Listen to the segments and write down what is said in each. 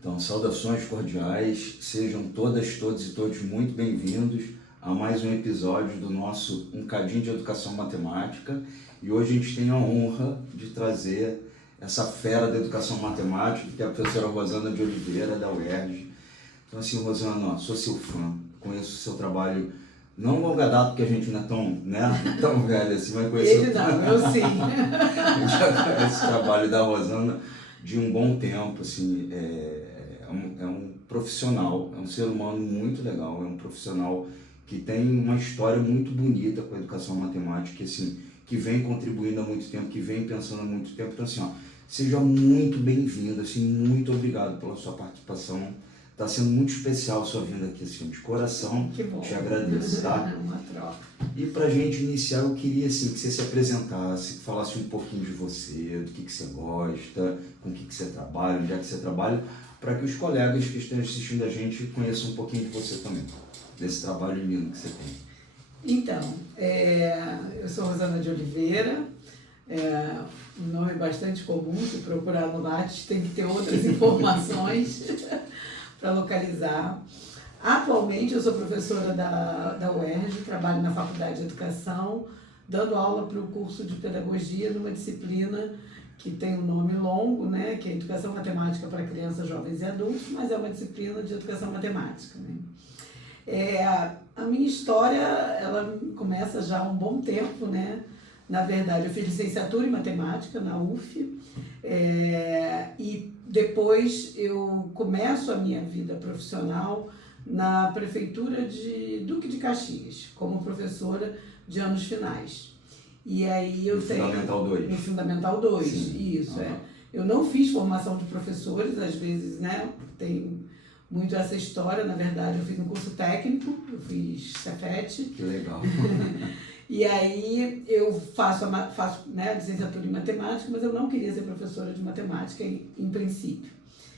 Então, saudações cordiais, sejam todas, todos e todos muito bem-vindos a mais um episódio do nosso Um Cadinho de Educação Matemática. E hoje a gente tem a honra de trazer essa fera da educação matemática, que é a professora Rosana de Oliveira, da UERJ. Então, assim, Rosana, sou seu fã, conheço o seu trabalho, não longa data, porque a gente não é tão velho assim, mas conheço... Ele não, eu sim. A gente já conhece o trabalho da Rosana de um bom tempo, assim, é um profissional, é um ser humano muito legal, é um profissional que tem uma história muito bonita com a educação matemática, assim, que vem contribuindo há muito tempo, que vem pensando há muito tempo. Então, assim, seja muito bem-vindo, assim, muito obrigado pela sua participação. Está sendo muito especial a sua vinda aqui, assim, de coração. Que bom. Te agradeço, tá? Uma troca. E para a gente iniciar, eu queria, assim, que você se apresentasse, que falasse um pouquinho de você, do que você gosta, com o que você trabalha, onde é que você trabalha, para que os colegas que estão assistindo a gente conheçam um pouquinho de você também, desse trabalho lindo que você tem. Então, eu sou Rosana de Oliveira, um nome bastante comum, se procurar no Lattes tem que ter outras informações para localizar. Atualmente eu sou professora da UERJ, trabalho na Faculdade de Educação, dando aula para o curso de Pedagogia numa disciplina que tem um nome longo, né, que é Educação Matemática para Crianças, Jovens e Adultos, mas é uma disciplina de Educação Matemática, né? A minha história, ela começa já há um bom tempo, né? Na verdade, eu fiz licenciatura em Matemática na UF, e depois eu começo a minha vida profissional na Prefeitura de Duque de Caxias, como professora de anos finais. E aí eu tenho... Fundamental 2. No Fundamental 2, Sim. isso, Eu não fiz formação de professores, às vezes, né? Tem muito essa história, na verdade, eu fiz um curso técnico, eu fiz Cefet. Que legal. E aí eu faço né, licenciatura em matemática, mas eu não queria ser professora de matemática em princípio.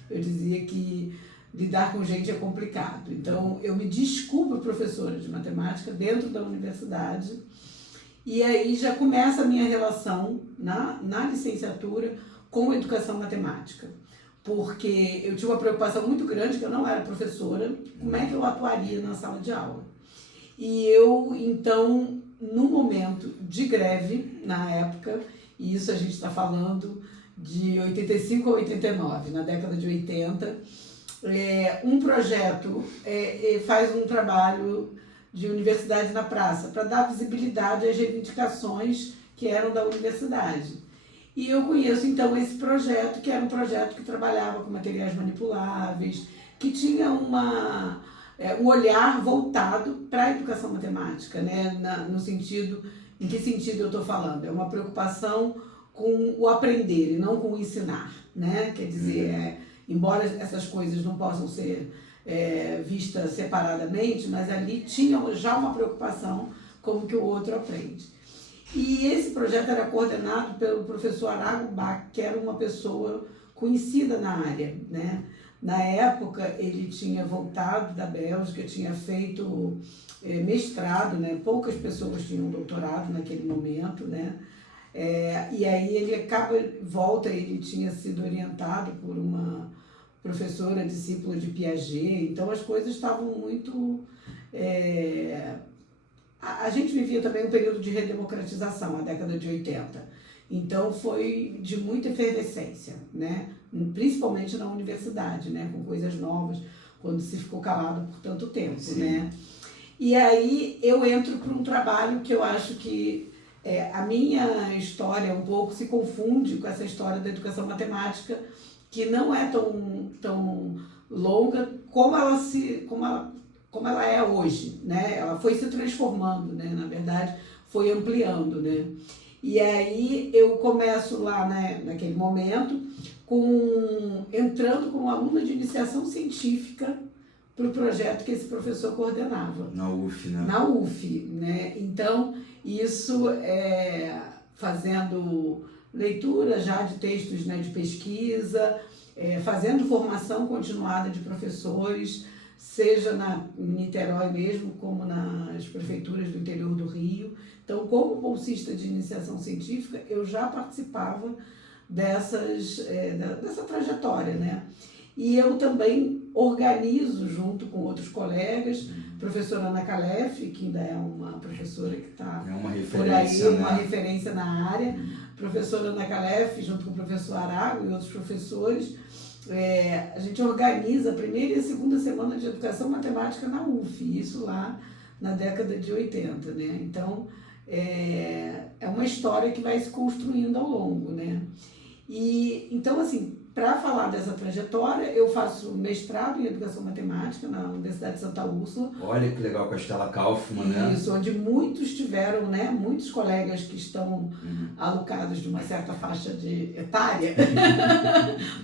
Eu dizia que lidar com gente é complicado. Então, eu me descubro professora de matemática dentro da universidade. E aí já começa a minha relação na licenciatura com educação matemática. Porque eu tinha uma preocupação muito grande, que eu não era professora, como é que eu atuaria na sala de aula. E eu, então, no momento de greve, na época, e isso a gente está falando de 85 a 89, na década de 80, um projeto faz um trabalho de Universidade na Praça, para dar visibilidade às reivindicações que eram da universidade. E eu conheço, então, esse projeto, que era um projeto que trabalhava com materiais manipuláveis, que tinha um olhar voltado para a educação matemática, né? No sentido, em que sentido eu estou falando? É uma preocupação com o aprender e não com o ensinar, né? Quer dizer, embora essas coisas não possam ser vistas separadamente, mas ali tinha já uma preocupação como que o outro aprende. E esse projeto era coordenado pelo professor Arago Bach, que era uma pessoa conhecida na área, né? Na época, ele tinha voltado da Bélgica, tinha feito mestrado, né? Poucas pessoas tinham doutorado naquele momento, né? E aí ele volta, ele tinha sido orientado por uma professora discípula de Piaget, então as coisas estavam muito... A gente vivia também um período de redemocratização, a década de 80. Então foi de muita efervescência, né? Principalmente na universidade, né? Com coisas novas, quando se ficou calado por tanto tempo. Sim. Né? E aí eu entro para um trabalho que eu acho que a minha história um pouco se confunde com essa história da educação matemática, que não é tão longa como ela é hoje, né? Ela foi se transformando, né? Na verdade, foi ampliando, né? E aí eu começo lá, né, naquele momento, entrando como aluna de iniciação científica para o projeto que esse professor coordenava. Na UF, né? Na UF, né? Então, isso fazendo leitura já de textos, né, de pesquisa, fazendo formação continuada de professores, seja em Niterói mesmo, como nas prefeituras do interior do Rio. Então, como bolsista de iniciação científica, eu já participava dessa trajetória, né? E eu também organizo, junto com outros colegas, professora Ana Calef, que ainda é uma professora que está por aí, uma referência na área, professora Ana Calef, junto com o professor Arago e outros professores, a gente organiza a primeira e a segunda semana de educação matemática na UF, isso lá na década de 80, né? Então, é uma história que vai se construindo ao longo, né? E, então, assim, para falar dessa trajetória, eu faço mestrado em Educação Matemática na Universidade de Santa Úrsula. Olha que legal, com a Stella Kaufmann, né? Isso, onde muitos tiveram, né, muitos colegas que estão alocados de uma certa faixa de etária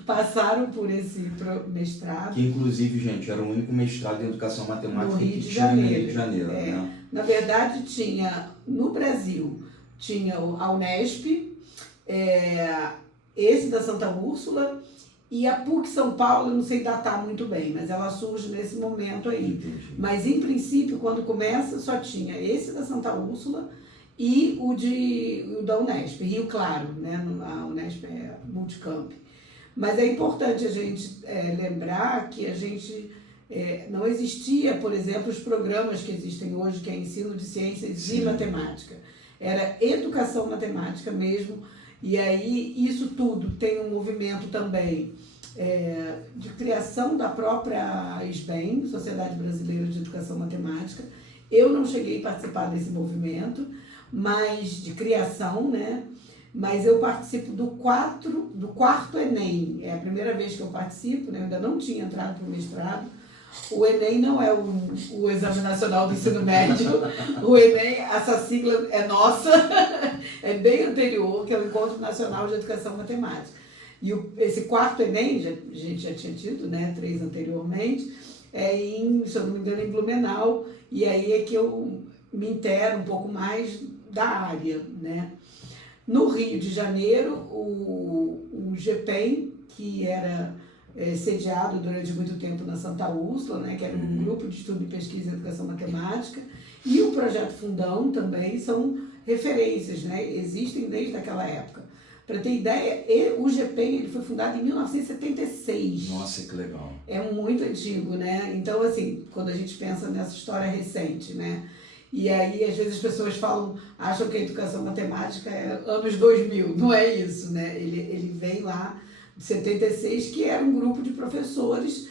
passaram por esse mestrado. Que, inclusive, gente, era o único mestrado em Educação Matemática no Rio que de tinha Janeiro. no Rio de Janeiro, né? Na verdade, tinha, no Brasil, tinha a Unesp, esse da Santa Úrsula, e a PUC São Paulo, eu não sei datar muito bem, mas ela surge nesse momento aí. Entendi. Mas, em princípio, quando começa, só tinha esse da Santa Úrsula e o da Unesp, Rio Claro, né? A Unesp é multicamp. Mas é importante a gente lembrar que a gente não existia, por exemplo, os programas que existem hoje, que é ensino de ciências e matemática. Era educação matemática mesmo. E aí, isso tudo tem um movimento também de criação da própria SBEM, Sociedade Brasileira de Educação Matemática. Eu não cheguei a participar desse movimento, mas de criação, né? Mas eu participo do quarto Enem. É a primeira vez que eu participo, né? Eu ainda não tinha entrado para o mestrado. O Enem não é o Exame Nacional do Ensino Médio. O Enem, essa sigla é nossa, é bem anterior, que é o Encontro Nacional de Educação Matemática. E esse quarto Enem, a gente já tinha tido, né, 3 anteriormente, se eu não me engano, em Blumenau, e aí é que eu me intero um pouco mais da área, né. No Rio de Janeiro, o GPEM, que era sediado durante muito tempo na Santa Úrsula, né, que era um grupo de estudo e pesquisa em educação matemática, e o Projeto Fundão também são referências, né, existem desde aquela época. Para ter ideia, o GPEM ele foi fundado em 1976. Nossa, que legal. É muito antigo, né? Então, assim, quando a gente pensa nessa história recente, né? E aí, às vezes, as pessoas acham que a educação matemática é anos 2000. Não é isso, né? Ele vem lá de 76, que era um grupo de professores,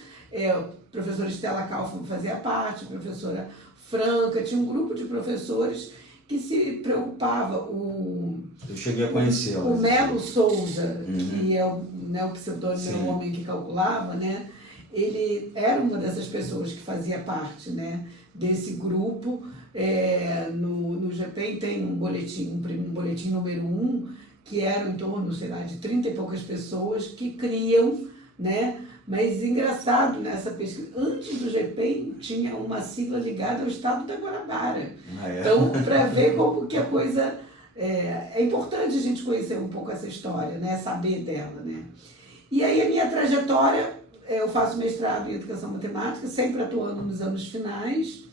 professora Stella Kaufmann fazia parte, professora Franca, tinha um grupo de professores que se preocupava. Eu cheguei a conhecê-la. O Melo Souza, que é o pseudônimo, o homem que calculava, né? Ele era uma dessas pessoas que fazia parte, né, desse grupo. No GPEM tem um boletim número 1, que era em torno, sei lá, de 30 e poucas pessoas que criam, né? Mas engraçado nessa pesquisa, antes do GPEM tinha uma sigla ligada ao estado da Guanabara. Então, para ver como que a coisa... É importante a gente conhecer um pouco essa história, né? Saber dela, né? E aí a minha trajetória, eu faço mestrado em Educação Matemática, sempre atuando nos anos finais.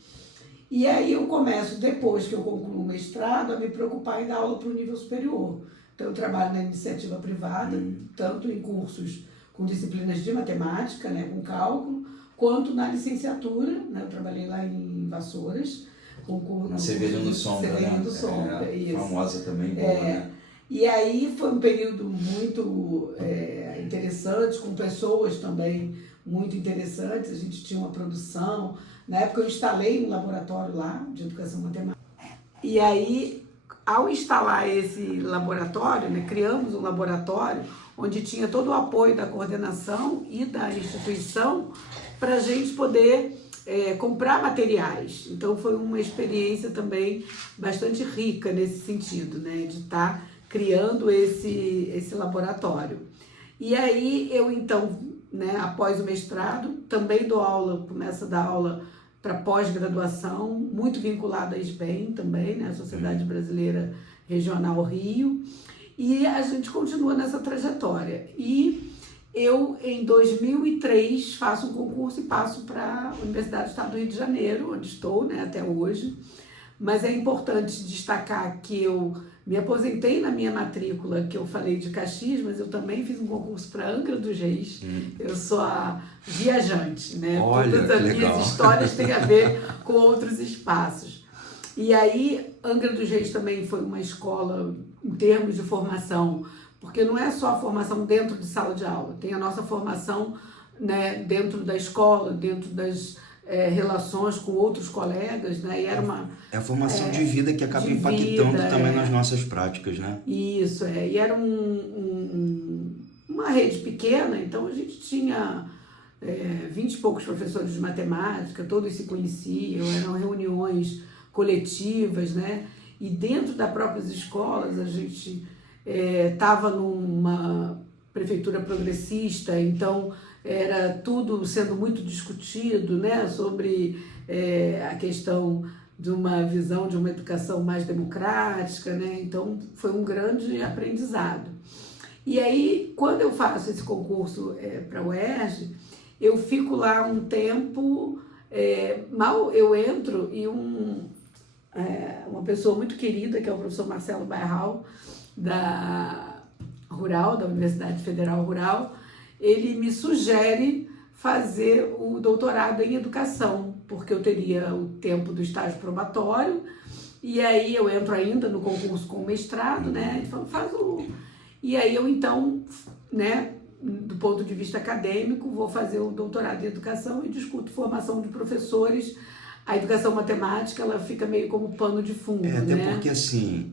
E aí eu começo, depois que eu concluo o mestrado, a me preocupar em dar aula para o nível superior. Então eu trabalho na iniciativa privada, tanto em cursos com disciplinas de matemática, né, com cálculo, quanto na licenciatura, né? Eu trabalhei lá em Vassouras, na Severino Sombra, Severino Sombra, isso. Famosa também, boa, né? E aí foi um período muito interessante, com pessoas também muito interessantes. A gente tinha uma produção. Na época eu instalei um laboratório lá de educação matemática. E aí, ao instalar esse laboratório, né, criamos um laboratório onde tinha todo o apoio da coordenação e da instituição para a gente poder comprar materiais. Então foi uma experiência também bastante rica nesse sentido, né, de estar criando esse laboratório. E aí eu então, né, após o mestrado, também dou aula, começo a dar aula para pós-graduação, muito vinculada à SBEM também, né, a Sociedade Brasileira Regional Rio, e a gente continua nessa trajetória. E eu, em 2003, faço um concurso e passo para a Universidade do Estado do Rio de Janeiro, onde estou, né, até hoje. Mas é importante destacar que eu me aposentei na minha matrícula, que eu falei de Caxias, mas eu também fiz um concurso para Angra dos Reis. Eu sou a viajante, né? Olha, todas as minhas histórias têm a ver com outros espaços. E aí, Angra dos Reis também foi uma escola em termos de formação, porque não é só a formação dentro de sala de aula, tem a nossa formação, né, dentro da escola, dentro das relações com outros colegas, né? E era uma... É a formação de vida que acaba impactando também nas nossas práticas, né? Isso, e era uma rede pequena, então a gente tinha 20 e poucos professores de matemática, todos se conheciam, eram reuniões coletivas, né? E dentro das próprias escolas a gente estava numa prefeitura progressista, então era tudo sendo muito discutido, né? Sobre a questão de uma visão de uma educação mais democrática, né? Então foi um grande aprendizado. E aí, quando eu faço esse concurso para a UERJ, eu fico lá um tempo, mal eu entro e uma pessoa muito querida, que é o professor Marcelo Bairral, da Universidade Federal Rural, ele me sugere fazer o doutorado em educação, porque eu teria o tempo do estágio probatório, e aí eu entro ainda no concurso com o mestrado, né? Ele falou, faz o... E aí eu então, né, do ponto de vista acadêmico, vou fazer o doutorado em educação e discuto formação de professores. A educação matemática, ela fica meio como pano de fundo, até né? porque, assim,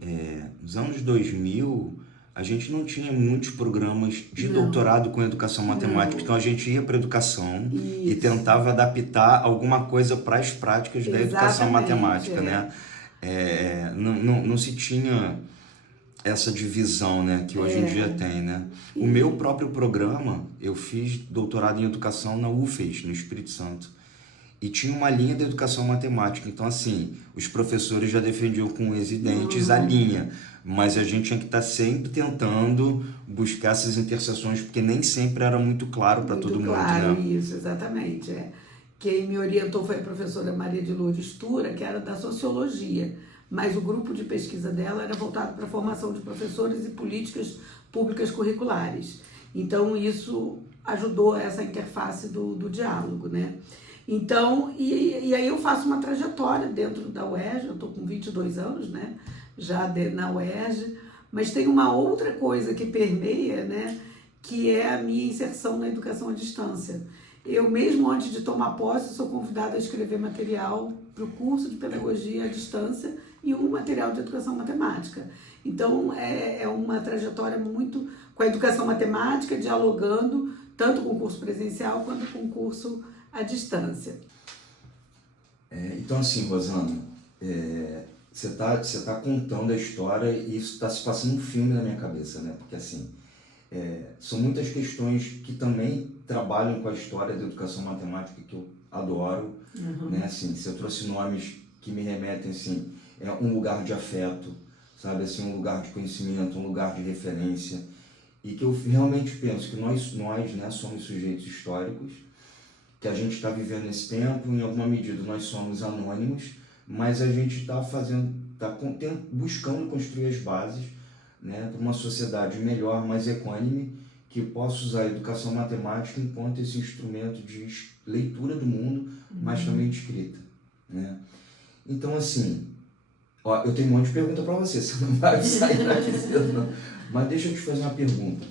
nos anos 2000, a gente não tinha muitos programas de doutorado com educação matemática, então a gente ia para a educação e tentava adaptar alguma coisa para as práticas da educação matemática, né? Não se tinha essa divisão, né, que hoje em dia tem, né? O meu próprio programa, eu fiz doutorado em educação na UFES, no Espírito Santo. E tinha uma linha de educação matemática. Então, assim, os professores já defendiam com unhas e dentes a linha. Mas a gente tinha que estar sempre tentando buscar essas interseções, porque nem sempre era muito claro para todo mundo, claro, né? Isso, exatamente. Quem me orientou foi a professora Maria de Lourdes Tura, que era da Sociologia. Mas o grupo de pesquisa dela era voltado para a formação de professores e políticas públicas curriculares. Então, isso ajudou essa interface do diálogo, né? Então, e aí eu faço uma trajetória dentro da UERJ, eu estou com 22 anos, né, já na UERJ, mas tem uma outra coisa que permeia, né, que é a minha inserção na educação à distância. Eu mesmo antes de tomar posse sou convidada a escrever material para o curso de pedagogia à distância e um material de educação matemática. Então, é uma trajetória muito com a educação matemática, dialogando tanto com o curso presencial quanto com o curso à distância. Então, assim, Rosana, você tá contando a história e isso está se passando um filme na minha cabeça, né? Porque, assim, são muitas questões que também trabalham com a história da educação matemática que eu adoro, né? Assim, você trouxe nomes que me remetem, assim, um lugar de afeto, sabe? Assim, um lugar de conhecimento, um lugar de referência, e que eu realmente penso que nós né, somos sujeitos históricos, que a gente está vivendo esse tempo, em alguma medida nós somos anônimos, mas a gente está buscando construir as bases, né, para uma sociedade melhor, mais equânime, que possa usar a educação matemática enquanto esse instrumento de leitura do mundo, mas também de escrita, né? Então, assim, eu tenho um monte de pergunta para você, você não vai sair daqui cedo, não. Mas deixa eu te fazer uma pergunta.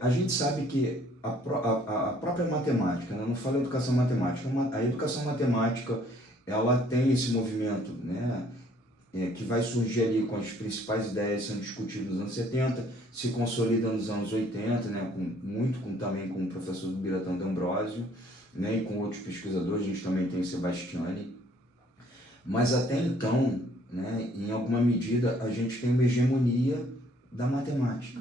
A gente sabe que a própria matemática, né? Não falo educação matemática, a educação matemática, ela tem esse movimento, né? Que vai surgir ali com as principais ideias sendo discutidas nos anos 70, se consolida nos anos 80, né? Também com o professor Biratã D'Ambrosio, né? E com outros pesquisadores, a gente também tem o Sebastiani. Mas até então, né? Em alguma medida, a gente tem uma hegemonia da matemática,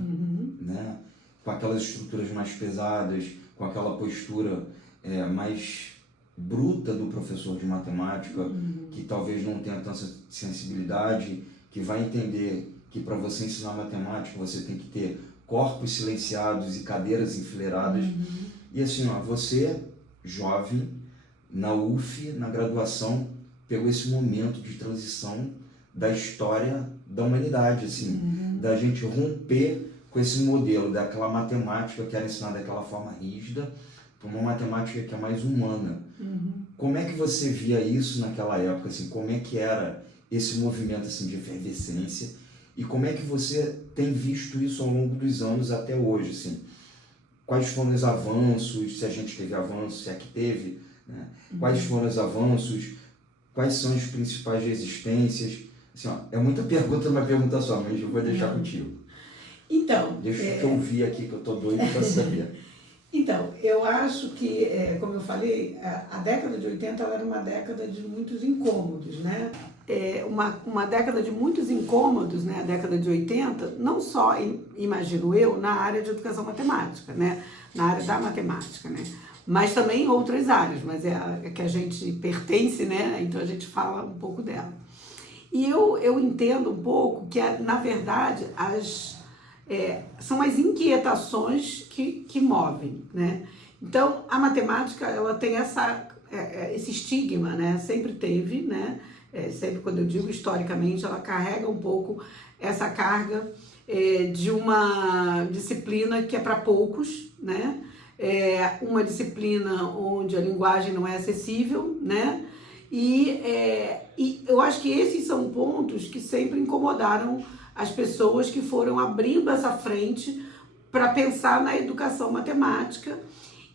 né? Com aquelas estruturas mais pesadas, com aquela postura mais bruta do professor de matemática, que talvez não tenha tanta sensibilidade, que vai entender que para você ensinar matemática você tem que ter corpos silenciados e cadeiras enfileiradas. E assim, você, jovem, na UF, na graduação, pegou esse momento de transição da história da humanidade, assim, da gente romper com esse modelo daquela matemática que era ensinada daquela forma rígida para uma matemática que é mais humana. Como é que você via isso naquela época, assim, como é que era esse movimento assim, de efervescência e como é que você tem visto isso ao longo dos anos até hoje, assim? Quais foram os avanços, se a gente teve avanços, se é que teve, né? Quais foram os avanços, quais são as principais resistências? Assim, ó, é muita pergunta numa pergunta só, mas eu vou deixar contigo. Então... Deixa que eu vi aqui, que eu estou doido para saber. Então, eu acho que, como eu falei, a década de 80 ela era uma década de muitos incômodos, né? Uma década de muitos incômodos, né? A década de 80, não só, imagino eu, na área de educação matemática, né? Na área da matemática, né? Mas também em outras áreas, mas é a que a gente pertence, né? Então a gente fala um pouco dela. E eu entendo um pouco que, na verdade, são as inquietações que movem, né? Então, a matemática, ela tem esse estigma, né? Sempre teve, né? Sempre, quando eu digo historicamente, ela carrega um pouco essa carga de uma disciplina que é para poucos, né? Uma disciplina onde a linguagem não é acessível, né? E eu acho que esses são pontos que sempre incomodaram as pessoas que foram abrindo essa frente para pensar na educação matemática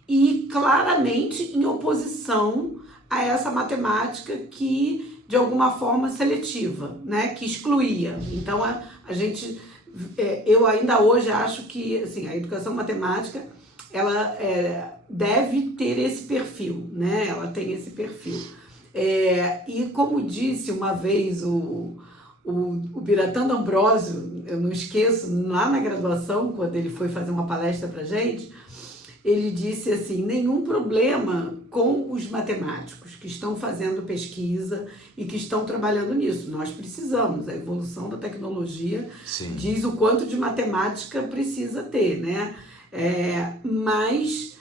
e claramente em oposição a essa matemática que, de alguma forma, seletiva, né? Que excluía. Então, eu ainda hoje acho que assim, a educação matemática ela deve ter esse perfil, né? Ela tem esse perfil. E como disse uma vez o Biratã D'Ambrosio, eu não esqueço, lá na graduação, quando ele foi fazer uma palestra para a gente, ele disse assim, nenhum problema com os matemáticos que estão fazendo pesquisa e que estão trabalhando nisso. Nós precisamos, a evolução da tecnologia diz o quanto de matemática precisa ter, né? Mas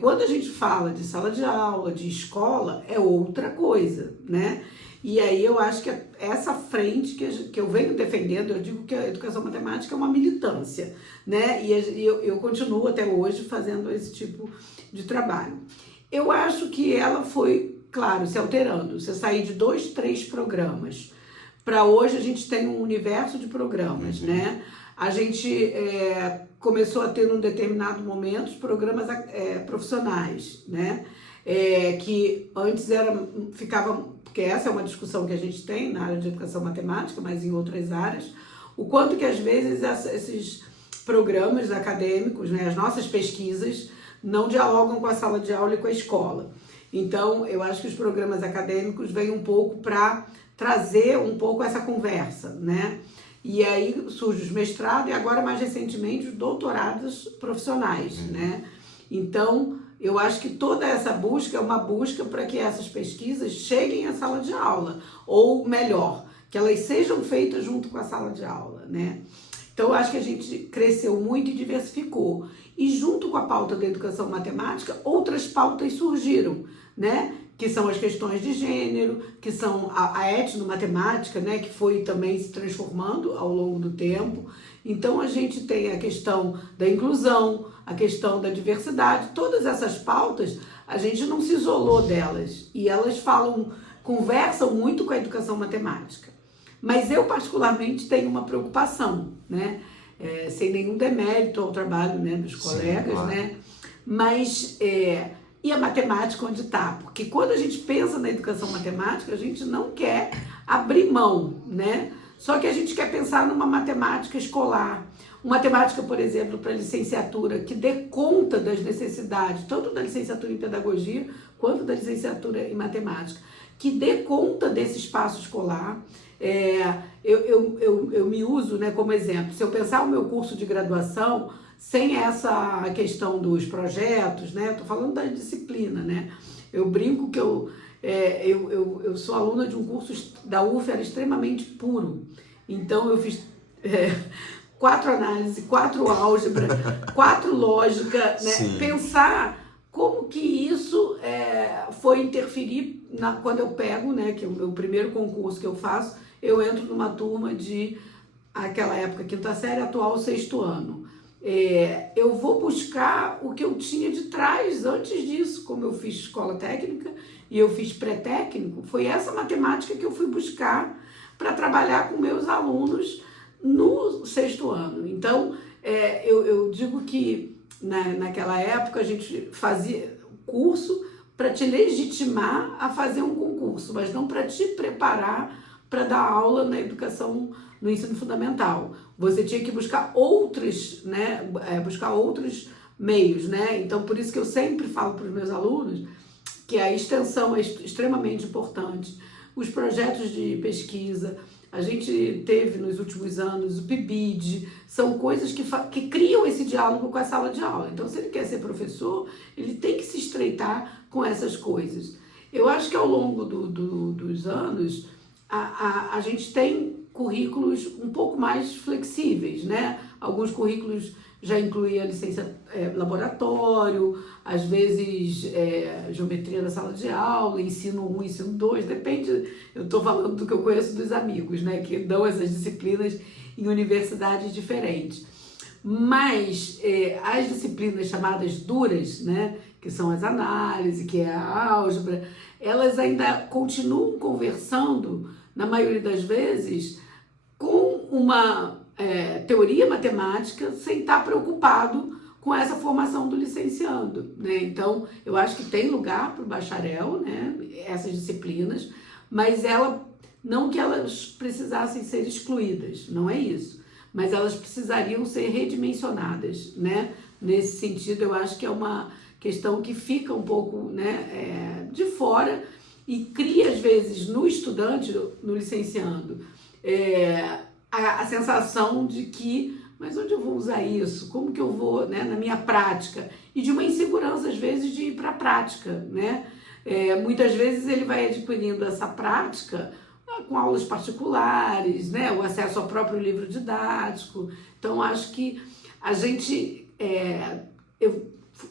quando a gente fala de sala de aula, de escola, é outra coisa, né? E aí eu acho que essa frente que eu venho defendendo, eu digo que a educação matemática é uma militância, né? E eu continuo até hoje fazendo esse tipo de trabalho. Eu acho que ela foi, claro, se alterando. Você sair de 2, 3 programas para hoje a gente tem um universo de programas, né? A gente começou a ter num determinado momento os programas profissionais, né? Que antes ficavam, porque essa é uma discussão que a gente tem na área de educação matemática, mas em outras áreas, o quanto que às vezes esses programas acadêmicos, né, as nossas pesquisas, não dialogam com a sala de aula e com a escola. Então, eu acho que os programas acadêmicos vêm um pouco para trazer um pouco essa conversa, né? E aí surge os mestrados e agora, mais recentemente, os doutorados profissionais, né? Então, eu acho que toda essa busca é uma busca para que essas pesquisas cheguem à sala de aula, ou melhor, que elas sejam feitas junto com a sala de aula, né? Então, eu acho que a gente cresceu muito e diversificou. E junto com a pauta da educação matemática, outras pautas surgiram, né? Que são as questões de gênero, que são a etnomatemática, né? Que foi também se transformando ao longo do tempo. Então, a gente tem a questão da inclusão, a questão da diversidade, todas essas pautas, a gente não se isolou delas. E elas conversam muito com a educação matemática. Mas eu, particularmente, tenho uma preocupação, né? Sem nenhum demérito ao trabalho, né, dos colegas, claro, né? Mas, e a matemática onde está? Porque quando a gente pensa na educação matemática, a gente não quer abrir mão, né? Só que a gente quer pensar numa matemática escolar. Uma matemática, por exemplo, para licenciatura, que dê conta das necessidades, tanto da licenciatura em pedagogia, quanto da licenciatura em matemática, que dê conta desse espaço escolar. Eu me uso, né, como exemplo. Se eu pensar o meu curso de graduação, sem essa questão dos projetos, né, eu estou falando da disciplina, né? Eu brinco que eu sou aluna de um curso da UF, era extremamente puro. Então, eu fiz 4 análises, 4 álgebra, 4 lógica, né? Pensar como que isso foi interferir quando eu pego, né, que é o meu primeiro concurso que eu faço, eu entro numa turma de, aquela época, quinta série, atual sexto ano. Eu vou buscar o que eu tinha de trás antes disso, como eu fiz escola técnica e eu fiz pré-técnico, foi essa matemática que eu fui buscar para trabalhar com meus alunos no sexto ano. Então, eu digo que naquela época a gente fazia curso para te legitimar a fazer um concurso, mas não para te preparar para dar aula na educação, no ensino fundamental. Você tinha que buscar outros, né, buscar outros meios, né? Então, por isso que eu sempre falo para os meus alunos que a extensão é extremamente importante. Os projetos de pesquisa, a gente teve nos últimos anos o PIBID, são coisas que criam esse diálogo com a sala de aula. Então, se ele quer ser professor, ele tem que se estreitar com essas coisas. Eu acho que ao longo dos anos, a gente tem currículos um pouco mais flexíveis, né? Alguns currículos já incluem a licença laboratório, às vezes geometria da sala de aula, ensino 1, ensino 2, depende, eu estou falando do que eu conheço dos amigos, né? Que dão essas disciplinas em universidades diferentes. Mas as disciplinas chamadas duras, né? Que são as análises, que é a álgebra, elas ainda continuam conversando, na maioria das vezes, com uma teoria matemática sem estar preocupado com essa formação do licenciando, né? Então, eu acho que tem lugar para o bacharel, né? Essas disciplinas, mas não que elas precisassem ser excluídas, não é isso, mas elas precisariam ser redimensionadas, né? Nesse sentido, eu acho que é uma questão que fica um pouco, né, de fora e cria, às vezes, no estudante, no licenciando, a sensação de que, mas onde eu vou usar isso? Como que eu vou, né, na minha prática? E de uma insegurança, às vezes, de ir para a prática, né? Muitas vezes ele vai adquirindo essa prática com aulas particulares, né? O acesso ao próprio livro didático. Então, acho que a gente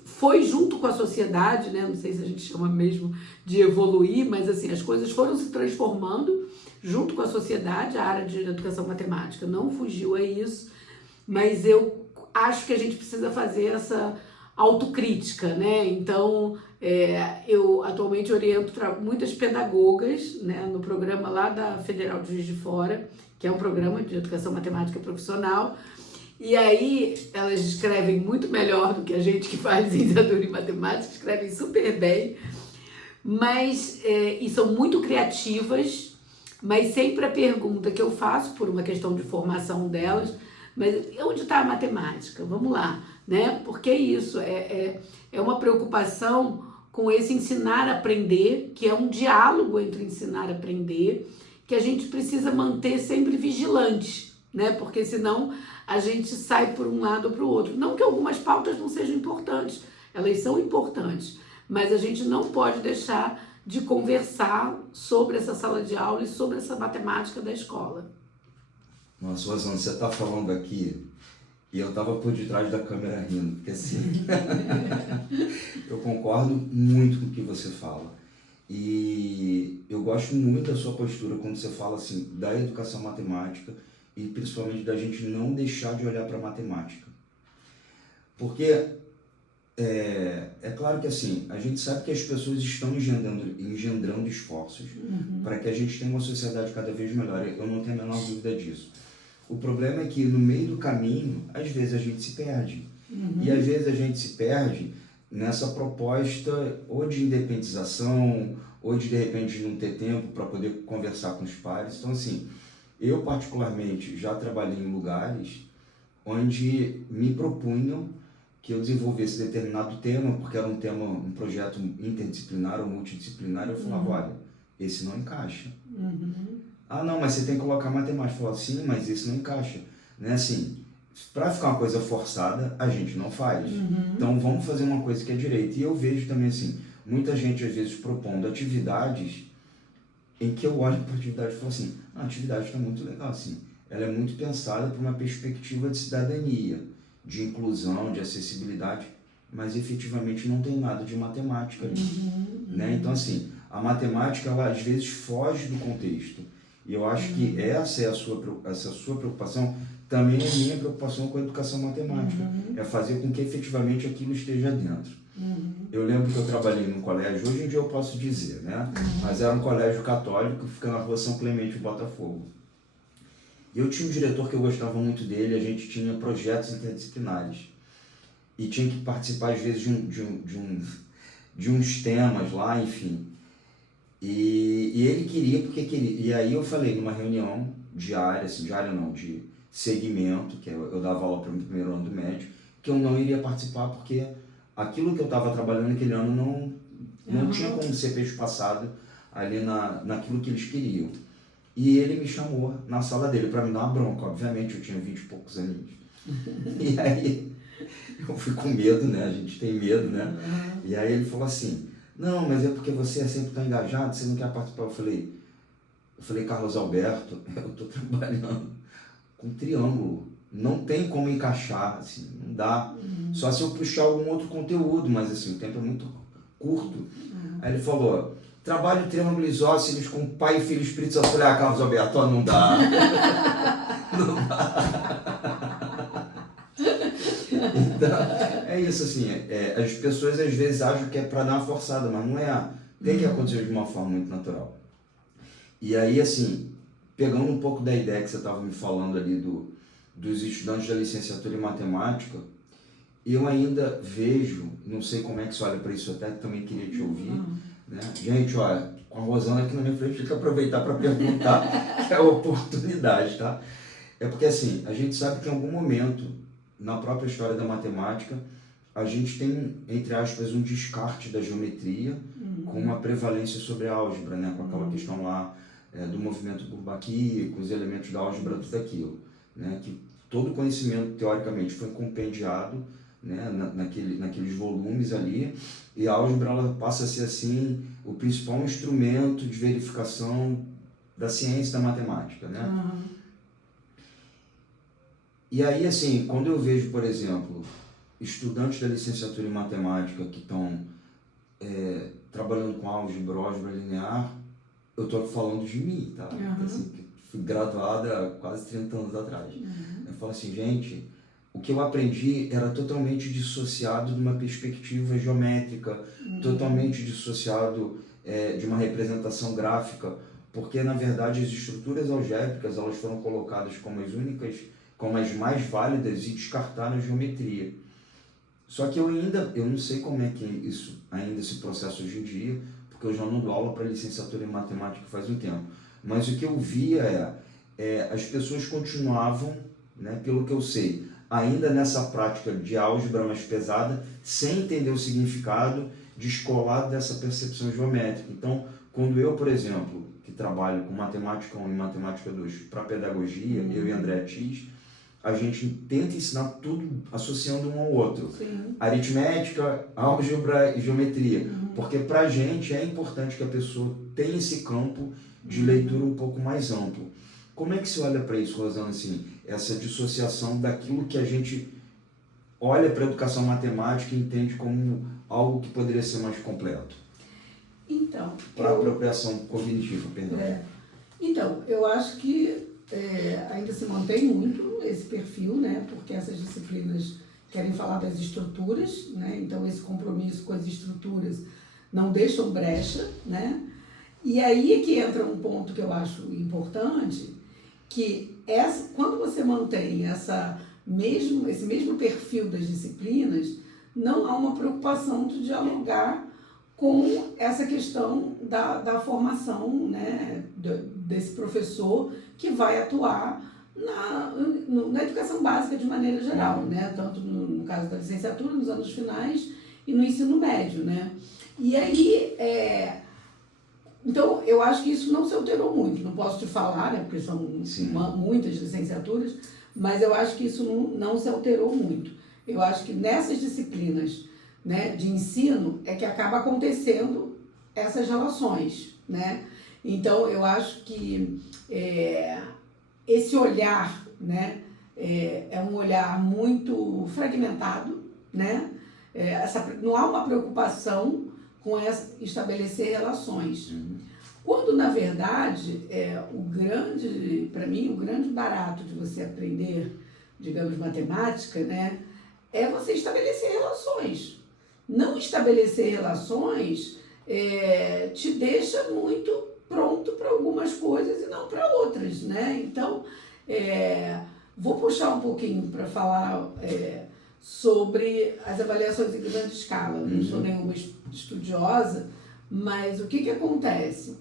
foi junto com a sociedade, né? Não sei se a gente chama mesmo de evoluir, mas assim, as coisas foram se transformando junto com a sociedade. A área de educação matemática não fugiu a isso, mas eu acho que a gente precisa fazer essa autocrítica, né? Então, eu atualmente oriento muitas pedagogas, né, no programa lá da Federal de Juiz de Fora, que é um programa de educação matemática profissional. E aí elas escrevem muito melhor do que a gente que faz licenciatura em matemática, escrevem super bem, mas e são muito criativas, mas sempre a pergunta que eu faço, por uma questão de formação delas, mas onde está a matemática? Vamos lá, né? Porque isso é uma preocupação com esse ensinar a aprender, que é um diálogo entre ensinar a aprender, que a gente precisa manter sempre vigilante, né? Porque senão a gente sai por um lado ou para o outro. Não que algumas pautas não sejam importantes, elas são importantes, mas a gente não pode deixar de conversar sobre essa sala de aula e sobre essa matemática da escola. Nossa, Rosana, você está falando aqui e eu estava por detrás da câmera rindo, porque assim, eu concordo muito com o que você fala. E eu gosto muito da sua postura quando você fala assim, da educação matemática e principalmente da gente não deixar de olhar para a matemática. Porque é claro que assim, a gente sabe que as pessoas estão engendrando esforços para que a gente tenha uma sociedade cada vez melhor. Eu não tenho a menor dúvida disso. O problema é que no meio do caminho, às vezes a gente se perde. E às vezes a gente se perde nessa proposta ou de independização, ou de repente não ter tempo para poder conversar com os pares. Então assim, eu particularmente já trabalhei em lugares onde me propunham que eu desenvolvesse determinado tema, porque era um projeto interdisciplinar ou multidisciplinar, eu falava, olha, esse não encaixa. Ah, não, mas você tem que colocar matemática. Eu falava, sim, mas esse não encaixa. Né? Assim, para ficar uma coisa forçada, a gente não faz. Então, vamos fazer uma coisa que é direito. E eu vejo também, assim, muita gente, às vezes, propondo atividades em que eu olho para a atividade e falo assim, a atividade está muito legal, assim. Ela é muito pensada por uma perspectiva de cidadania, de inclusão, de acessibilidade. mas efetivamente não tem nada de matemática ali. Né? Então, assim, a matemática, ela às vezes foge do contexto. E eu acho que essa é a sua preocupação, também é a minha preocupação com a educação matemática. É fazer com que efetivamente aquilo esteja dentro. Eu lembro que eu trabalhei num colégio, hoje em dia eu posso dizer, né? Mas era um colégio católico que fica na rua São Clemente, em Botafogo. E eu tinha um diretor que eu gostava muito dele, a gente tinha projetos interdisciplinares. E tinha que participar, às vezes, de uns temas lá, enfim. E ele queria, porque queria. E aí eu falei, numa reunião diária, assim, diária não, de segmento, que eu dava aula para o primeiro ano do médio, que eu não iria participar, porque aquilo que eu estava trabalhando naquele ano não tinha como ser peixe passado ali naquilo que eles queriam. E ele me chamou na sala dele para me dar uma bronca, obviamente, eu tinha 20 e poucos aninhos. E aí eu fui com medo, né? A gente tem medo, né? E aí ele falou assim, não, mas é porque você é sempre tão engajado, você não quer participar. Eu falei, Carlos Alberto, eu estou trabalhando com triângulo, não tem como encaixar, assim, não dá. Só se eu puxar algum outro conteúdo, mas assim, o tempo é muito curto. Aí ele falou, trabalho triângulo isósceles com Pai, Filho e Espírito Santo. Eu falei, Carlos Alberto, não dá. Não dá. Então, é isso, assim, as pessoas às vezes acham que é para dar uma forçada, mas não é. Tem que acontecer de uma forma muito natural. E aí, assim, pegando um pouco da ideia que você estava me falando ali dos estudantes da licenciatura em matemática, eu ainda vejo, não sei como é que você olha para isso, até que também queria te ouvir, né? Gente, olha, com a Rosana aqui na minha frente, tem que aproveitar para perguntar, que é a oportunidade, tá? É porque, assim, a gente sabe que em algum momento, na própria história da matemática, a gente tem, entre aspas, um descarte da geometria com uma prevalência sobre a álgebra, né? Com aquela questão lá do movimento Bourbaki, com os elementos da álgebra, tudo aquilo, né? Que todo conhecimento, teoricamente, foi compendiado, né? Naqueles volumes ali, e a álgebra ela passa a ser, assim, o principal instrumento de verificação da ciência da matemática, né? E aí, assim, quando eu vejo, por exemplo, estudantes da licenciatura em matemática que estão trabalhando com álgebra linear, eu estou falando de mim, tá? Assim, que fui graduada há quase 30 anos atrás. Eu falo assim, gente, o que eu aprendi era totalmente dissociado de uma perspectiva geométrica, totalmente dissociado de uma representação gráfica, porque, na verdade, as estruturas algébricas elas foram colocadas como as únicas, como as mais válidas e descartaram a geometria. Só que eu não sei como é que isso ainda se processa hoje em dia, porque eu já não dou aula para licenciatura em matemática faz um tempo. Mas o que eu via as pessoas continuavam, né, pelo que eu sei, ainda nessa prática de álgebra mais pesada, sem entender o significado, descolado dessa percepção geométrica. Então, quando eu, por exemplo, que trabalho com matemática 1 e matemática 2 para pedagogia, eu e André Tis, a gente tenta ensinar tudo associando um ao outro. Sim. Aritmética, álgebra e geometria. Porque para a gente é importante que a pessoa tenha esse campo de leitura um pouco mais amplo. Como é que você olha para isso, Rosana, assim, essa dissociação daquilo que a gente olha para a educação matemática e entende como algo que poderia ser mais completo? Então, para a apropriação cognitiva, perdão. Então, eu acho que ainda se mantém muito esse perfil, né? Porque essas disciplinas querem falar das estruturas, né? Então esse compromisso com as estruturas não deixam brecha, né? E aí é que entra um ponto que eu acho importante, que quando você mantém esse mesmo perfil das disciplinas, não há uma preocupação de dialogar com essa questão da formação, né, desse professor que vai atuar na educação básica de maneira geral, né, tanto no caso da licenciatura, nos anos finais, e no ensino médio, né. E aí, então, eu acho que isso não se alterou muito, não posso te falar, né, porque são muitas licenciaturas, mas eu acho que isso não se alterou muito. Eu acho que nessas disciplinas, né, de ensino é que acaba acontecendo essas relações, né? Então, eu acho que esse olhar, né, é um olhar muito fragmentado, né? não há uma preocupação com estabelecer relações. Quando, na verdade, para mim, o grande barato de você aprender, digamos, matemática, né, é você estabelecer relações. Não estabelecer relações te deixa muito pronto para algumas coisas e não para outras, né? Então, vou puxar um pouquinho para falar sobre as avaliações em grande escala. Não sou nenhuma estudiosa, mas o que acontece?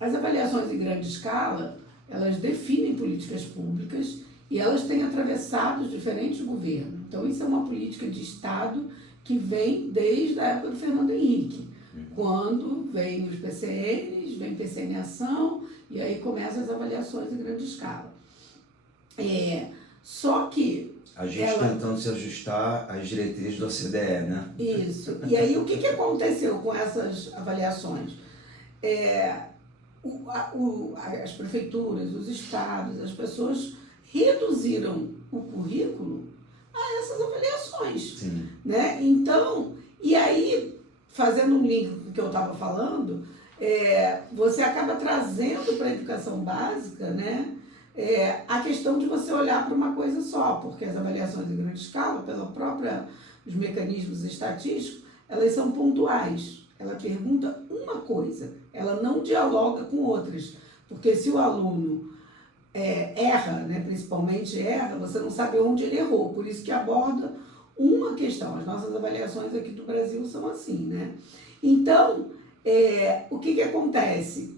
As avaliações em grande escala, elas definem políticas públicas e elas têm atravessado diferentes governos. Então, isso é uma política de Estado que vem desde a época do Fernando Henrique, quando vem os PCNs, vem PCN Ação, e aí começam as avaliações em grande escala. Só que... A gente tentando se ajustar às diretrizes do OCDE, né? Isso. E aí, o que aconteceu com essas avaliações? As prefeituras, os estados, as pessoas reduziram o currículo a essas avaliações. Sim. Né? Então, e aí, fazendo um link com o que eu estava falando, você acaba trazendo para a educação básica, né, a questão de você olhar para uma coisa só, porque as avaliações em grande escala, os mecanismos estatísticos, elas são pontuais. Ela pergunta uma coisa, ela não dialoga com outras, porque se o aluno erra, né, principalmente erra, você não sabe onde ele errou, por isso que aborda uma questão. As nossas avaliações aqui do Brasil são assim, né? Então, o que acontece?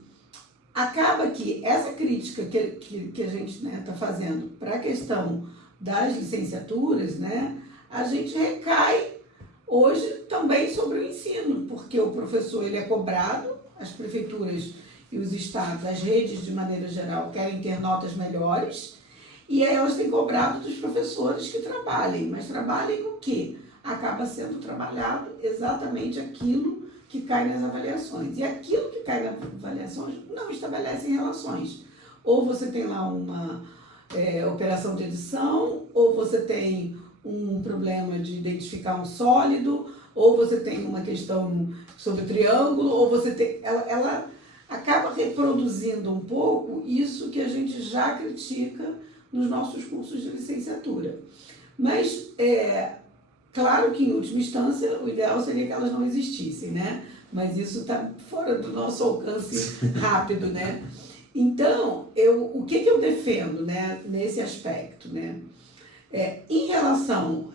Acaba que essa crítica que a gente está fazendo para a questão das licenciaturas, né, a gente recai hoje também sobre o ensino, porque o professor ele é cobrado, as prefeituras e os estados, as redes de maneira geral, querem ter notas melhores, e aí elas têm cobrado dos professores que trabalhem, mas trabalhem o quê? Acaba sendo trabalhado exatamente aquilo que cai nas avaliações. E aquilo que cai nas avaliações não estabelece relações. Ou você tem lá uma operação de edição, ou você tem um problema de identificar um sólido, ou você tem uma questão sobre triângulo, ou você tem... Ela acaba reproduzindo um pouco isso que a gente já critica nos nossos cursos de licenciatura. Mas, claro que, em última instância, o ideal seria que elas não existissem, né? Mas isso está fora do nosso alcance rápido, né? Então, o que eu defendo, né, nesse aspecto, né? Em relação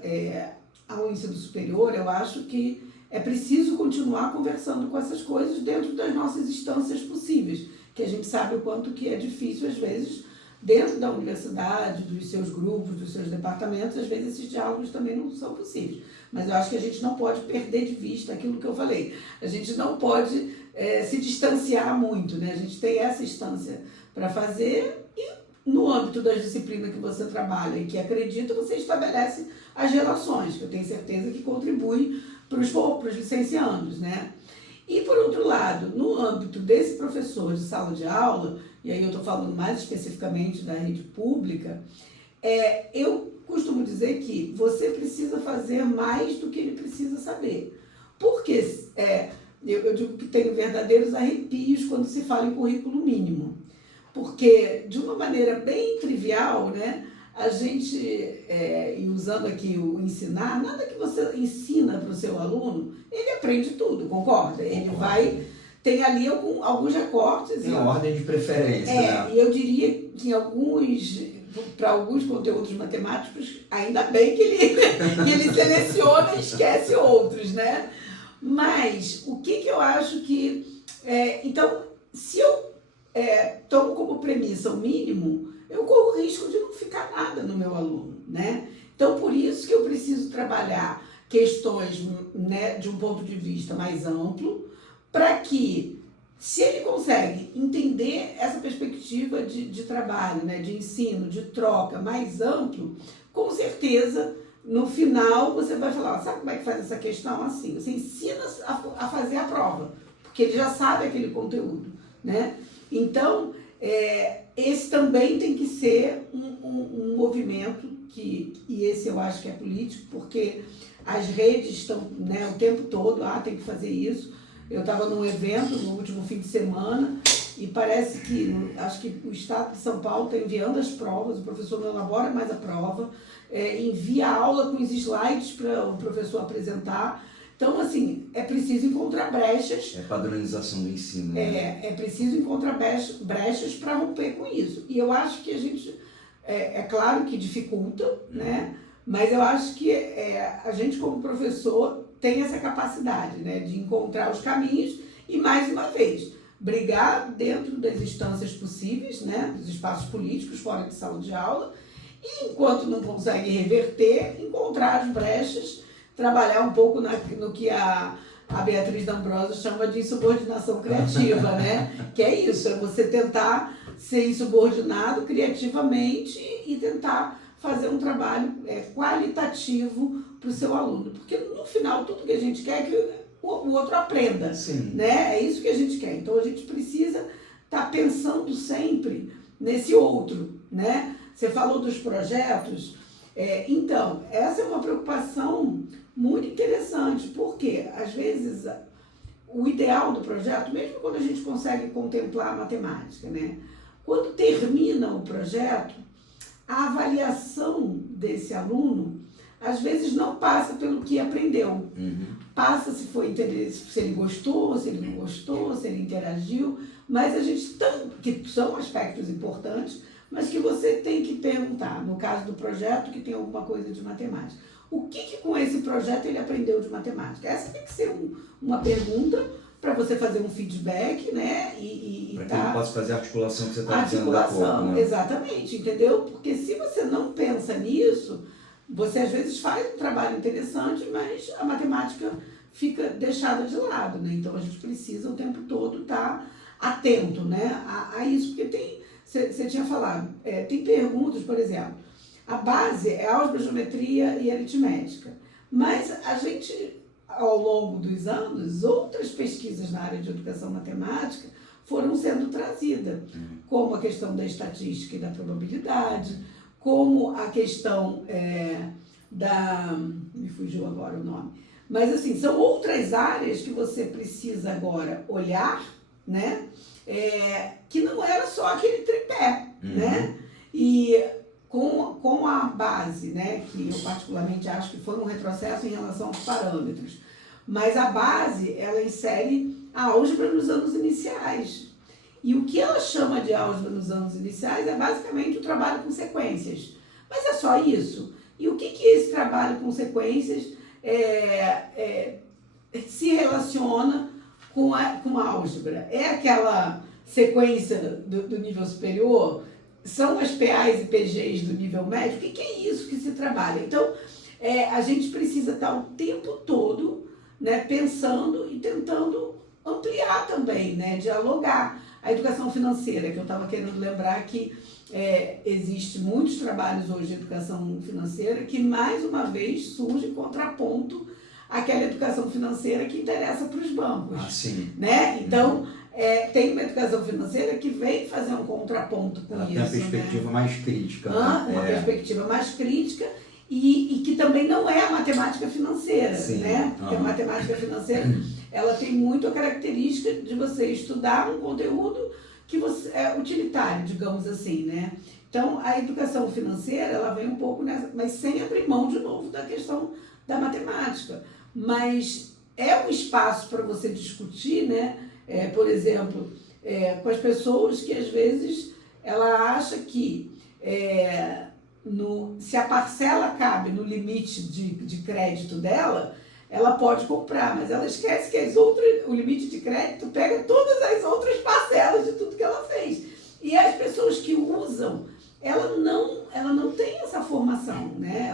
ao ensino superior, eu acho que é preciso continuar conversando com essas coisas dentro das nossas instâncias possíveis, que a gente sabe o quanto que é difícil, às vezes, dentro da universidade, dos seus grupos, dos seus departamentos, às vezes esses diálogos também não são possíveis. Mas eu acho que a gente não pode perder de vista aquilo que eu falei. A gente não pode se distanciar muito, né? A gente tem essa instância para fazer e, no âmbito das disciplinas que você trabalha e que acredita, você estabelece as relações, que eu tenho certeza que contribuem para os licenciandos, né? E, por outro lado, no âmbito desse professor de sala de aula, e aí eu estou falando mais especificamente da rede pública, eu costumo dizer que você precisa fazer mais do que ele precisa saber. Porque eu digo que tenho verdadeiros arrepios quando se fala em currículo mínimo. Porque, de uma maneira bem trivial, né, a gente, e usando aqui o ensinar, nada que você ensina para o seu aluno, ele aprende tudo, concorda? Ele vai... Tem ali alguns recortes. Tem ordem de preferência, né? E eu diria que para alguns conteúdos matemáticos, ainda bem que ele seleciona e esquece outros, né? Mas o que eu acho que... então, se eu tomo como premissa o mínimo, eu corro o risco de não ficar nada no meu aluno, né? Então, por isso que eu preciso trabalhar questões, né, de um ponto de vista mais amplo, para que, se ele consegue entender essa perspectiva de trabalho, né, de ensino, de troca mais amplo, com certeza, no final, você vai falar, sabe como é que faz essa questão? Assim, você ensina a fazer a prova, porque ele já sabe aquele conteúdo, né? Então, esse também tem que ser um movimento, e esse eu acho que é político, porque as redes estão, né, o tempo todo, tem que fazer isso. Eu estava num evento no último fim de semana e parece que, acho que o Estado de São Paulo está enviando as provas, o professor não elabora mais a prova, envia a aula com os slides para o professor apresentar. Então, assim, é preciso encontrar brechas. É padronização do ensino. É preciso encontrar brechas para romper com isso. E eu acho que a gente, é claro que dificulta, né? Mas eu acho que a gente, como professor, tem essa capacidade, né, de encontrar os caminhos e, mais uma vez, brigar dentro das instâncias possíveis, né, dos espaços políticos, fora de sala de aula, e, enquanto não consegue reverter, encontrar as brechas, trabalhar um pouco no que a Beatriz D'Ambrosio chama de insubordinação criativa, né? Que é isso, é você tentar ser insubordinado criativamente e tentar fazer um trabalho qualitativo para o seu aluno. Porque, no final, tudo que a gente quer é que o outro aprenda. Sim. Né? É isso que a gente quer. Então, a gente precisa estar pensando sempre nesse outro, né? Você falou dos projetos. Então, essa é uma preocupação muito interessante, porque, às vezes, o ideal do projeto, mesmo quando a gente consegue contemplar a matemática, né? Quando termina o projeto, a avaliação desse aluno, às vezes, não passa pelo que aprendeu. Passa se foi interesse, se ele gostou, se ele não gostou, se ele interagiu, mas a gente que são aspectos importantes, mas que você tem que perguntar, no caso do projeto, que tem alguma coisa de matemática. O que com esse projeto ele aprendeu de matemática? Essa tem que ser uma pergunta para você fazer um feedback, né? Para que ele possa fazer a articulação que você está dizendo há pouco, né? Exatamente, entendeu? Porque se você não pensa nisso, você às vezes faz um trabalho interessante, mas a matemática fica deixada de lado, né? Então a gente precisa o tempo todo estar atento, né, a isso, porque você tinha falado, tem perguntas, por exemplo, a base é álgebra, geometria e aritmética, mas a gente, ao longo dos anos, outras pesquisas na área de educação matemática foram sendo trazidas, como a questão da estatística e da probabilidade, como a questão me fugiu agora o nome, mas assim, são outras áreas que você precisa agora olhar, né? Que não era só aquele tripé, né? E com a base, né? Que eu particularmente acho que foi um retrocesso em relação aos parâmetros, mas a base, ela insere a álgebra nos anos iniciais. E o que ela chama de álgebra nos anos iniciais é basicamente o trabalho com sequências. Mas é só isso? E o que esse trabalho com sequências se relaciona com a álgebra? É aquela sequência do nível superior? São as PAs e PGs do nível médio? O que é isso que se trabalha? Então, a gente precisa estar o tempo todo, né, pensando e tentando ampliar também, né, dialogar. A educação financeira, que eu estava querendo lembrar que existe muitos trabalhos hoje de educação financeira que, mais uma vez, surge em contraponto àquela educação financeira que interessa para os bancos. Sim. Né? Então, tem uma educação financeira que vem fazer um contraponto com isso. Tem uma perspectiva, né, mais crítica. Uma perspectiva mais crítica e que também não é a matemática financeira. Sim. Né? Porque a matemática financeira ela tem muito a característica de você estudar um conteúdo que é utilitário, digamos assim, né? Então, a educação financeira, ela vem um pouco nessa, mas sem abrir mão, de novo, da questão da matemática. Mas é um espaço para você discutir, né? Por exemplo, com as pessoas que, às vezes, ela acha que se a parcela cabe no limite de crédito dela, ela pode comprar, mas ela esquece que o limite de crédito pega todas as outras parcelas de tudo que ela fez. E as pessoas que usam, ela não tem essa formação, né?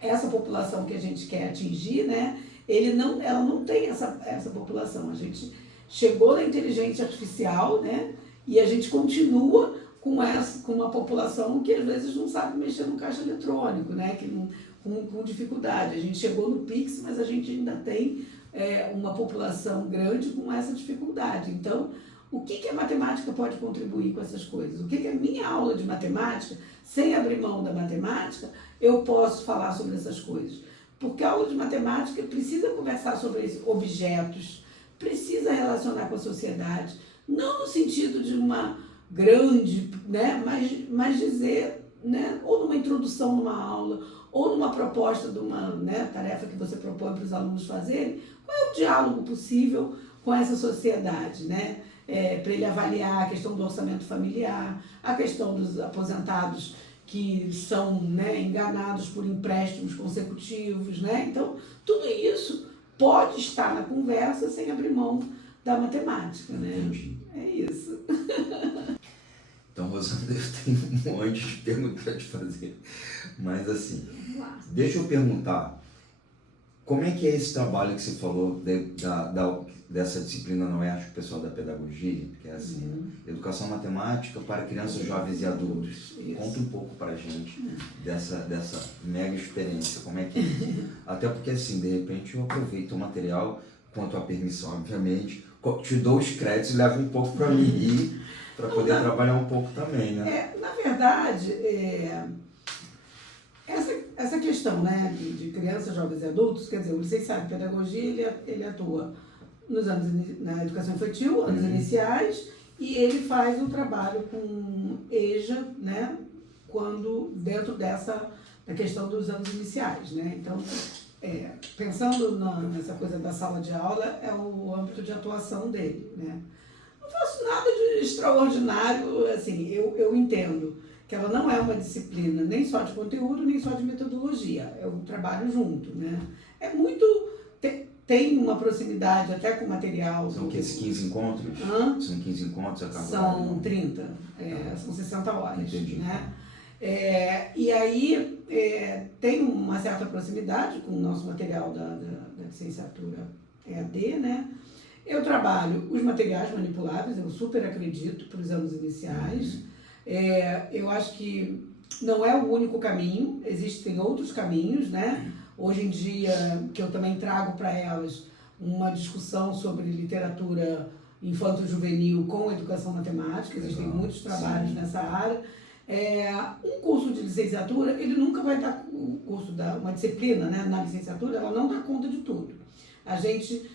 Essa população que a gente quer atingir, né? Ela não tem essa população. A gente chegou na inteligência artificial, né? E a gente continua com uma população que às vezes não sabe mexer no caixa eletrônico, né? Com dificuldade. A gente chegou no Pix, mas a gente ainda tem uma população grande com essa dificuldade. Então, o que a matemática pode contribuir com essas coisas? O que a minha aula de matemática, sem abrir mão da matemática, eu posso falar sobre essas coisas? Porque a aula de matemática precisa conversar sobre objetos, precisa relacionar com a sociedade, não no sentido de uma grande, né, mas dizer, né, ou numa introdução numa aula, ou numa proposta de uma, né, tarefa que você propõe para os alunos fazerem, qual é o diálogo possível com essa sociedade, né? Para ele avaliar a questão do orçamento familiar, a questão dos aposentados que são, né, enganados por empréstimos consecutivos, né? Então, tudo isso pode estar na conversa sem abrir mão da matemática, né? Entendi. É isso. Então, Rosângela, eu tenho um monte de perguntas para te fazer, mas assim, deixa eu perguntar, como é que é esse trabalho que você falou dessa disciplina no ERJ, o pessoal da pedagogia, que é assim, educação matemática para crianças, jovens e adultos. Isso. Conta um pouco para a gente dessa mega experiência, como é que é isso? Até porque assim, de repente eu aproveito o material com a tua permissão, obviamente, te dou os créditos e levo um pouco para mim ir, para poder trabalhar um pouco também, né? Na verdade, essa questão, né, de crianças, jovens e adultos, quer dizer, o licenciado em pedagogia, ele atua na educação infantil, anos iniciais, e ele faz um trabalho com EJA, né, dentro da questão dos anos iniciais, né? Então, pensando nessa coisa da sala de aula, é o âmbito de atuação dele, né? Não faço nada de extraordinário, assim, eu entendo que ela não é uma disciplina nem só de conteúdo, nem só de metodologia, é um trabalho junto, né? É muito... Tem uma proximidade até com o material. São que esses 15 encontros? São 15 encontros? São 30, são 60 horas. Entendi. Né? E aí tem uma certa proximidade com o nosso material da licenciatura EAD, né? Eu trabalho os materiais manipuláveis, eu super acredito para os anos iniciais. Eu acho que não é o único caminho, existem outros caminhos, né? Hoje em dia, que eu também trago para elas uma discussão sobre literatura infanto-juvenil com educação matemática, existem muitos trabalhos nessa área. Um curso de licenciatura, ele nunca vai dar, uma disciplina, né, na licenciatura, ela não dá conta de tudo. A gente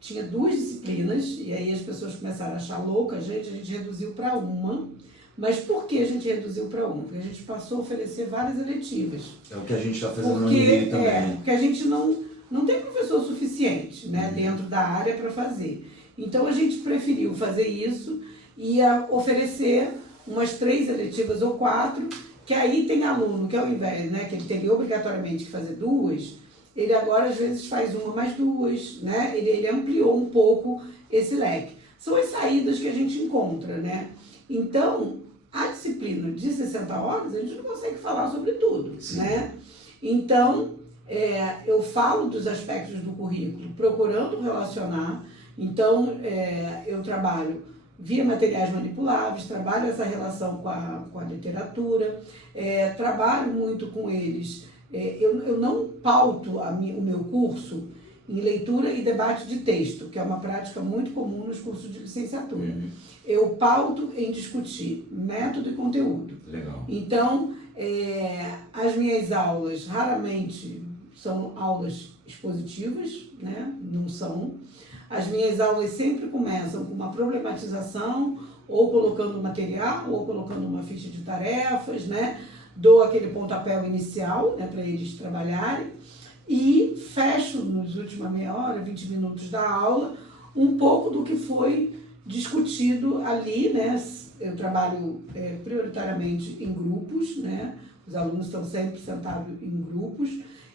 tinha 2 disciplinas, e aí as pessoas começaram a achar louca a gente reduziu para uma. Mas por que a gente reduziu para uma? Porque a gente passou a oferecer várias eletivas. É o que a gente está fazendo no Rio também. Porque a gente não tem professor suficiente, né, dentro da área para fazer. Então a gente preferiu fazer isso e oferecer umas 3 eletivas ou 4, que aí tem aluno que ao invés, né, que ele teria obrigatoriamente que fazer 2, ele agora às vezes faz uma mais 2, né? Ele ampliou um pouco esse leque. São as saídas que a gente encontra, né? Então, a disciplina de 60 horas, a gente não consegue falar sobre tudo, né? Então, eu falo dos aspectos do currículo, procurando relacionar. Então, eu trabalho via materiais manipuláveis, trabalho essa relação com a literatura, trabalho muito com eles. Eu não pauto o meu curso em leitura e debate de texto, que é uma prática muito comum nos cursos de licenciatura. Eu pauto em discutir método e conteúdo. Legal. Então, as minhas aulas raramente são aulas expositivas, né? Não são. As minhas aulas sempre começam com uma problematização, ou colocando material, ou colocando uma ficha de tarefas, né? Dou aquele pontapé inicial, né, para eles trabalharem, e fecho nos últimos meia hora, 20 minutos da aula, um pouco do que foi discutido ali, né? Eu trabalho prioritariamente em grupos, né? Os alunos estão sempre sentados em grupos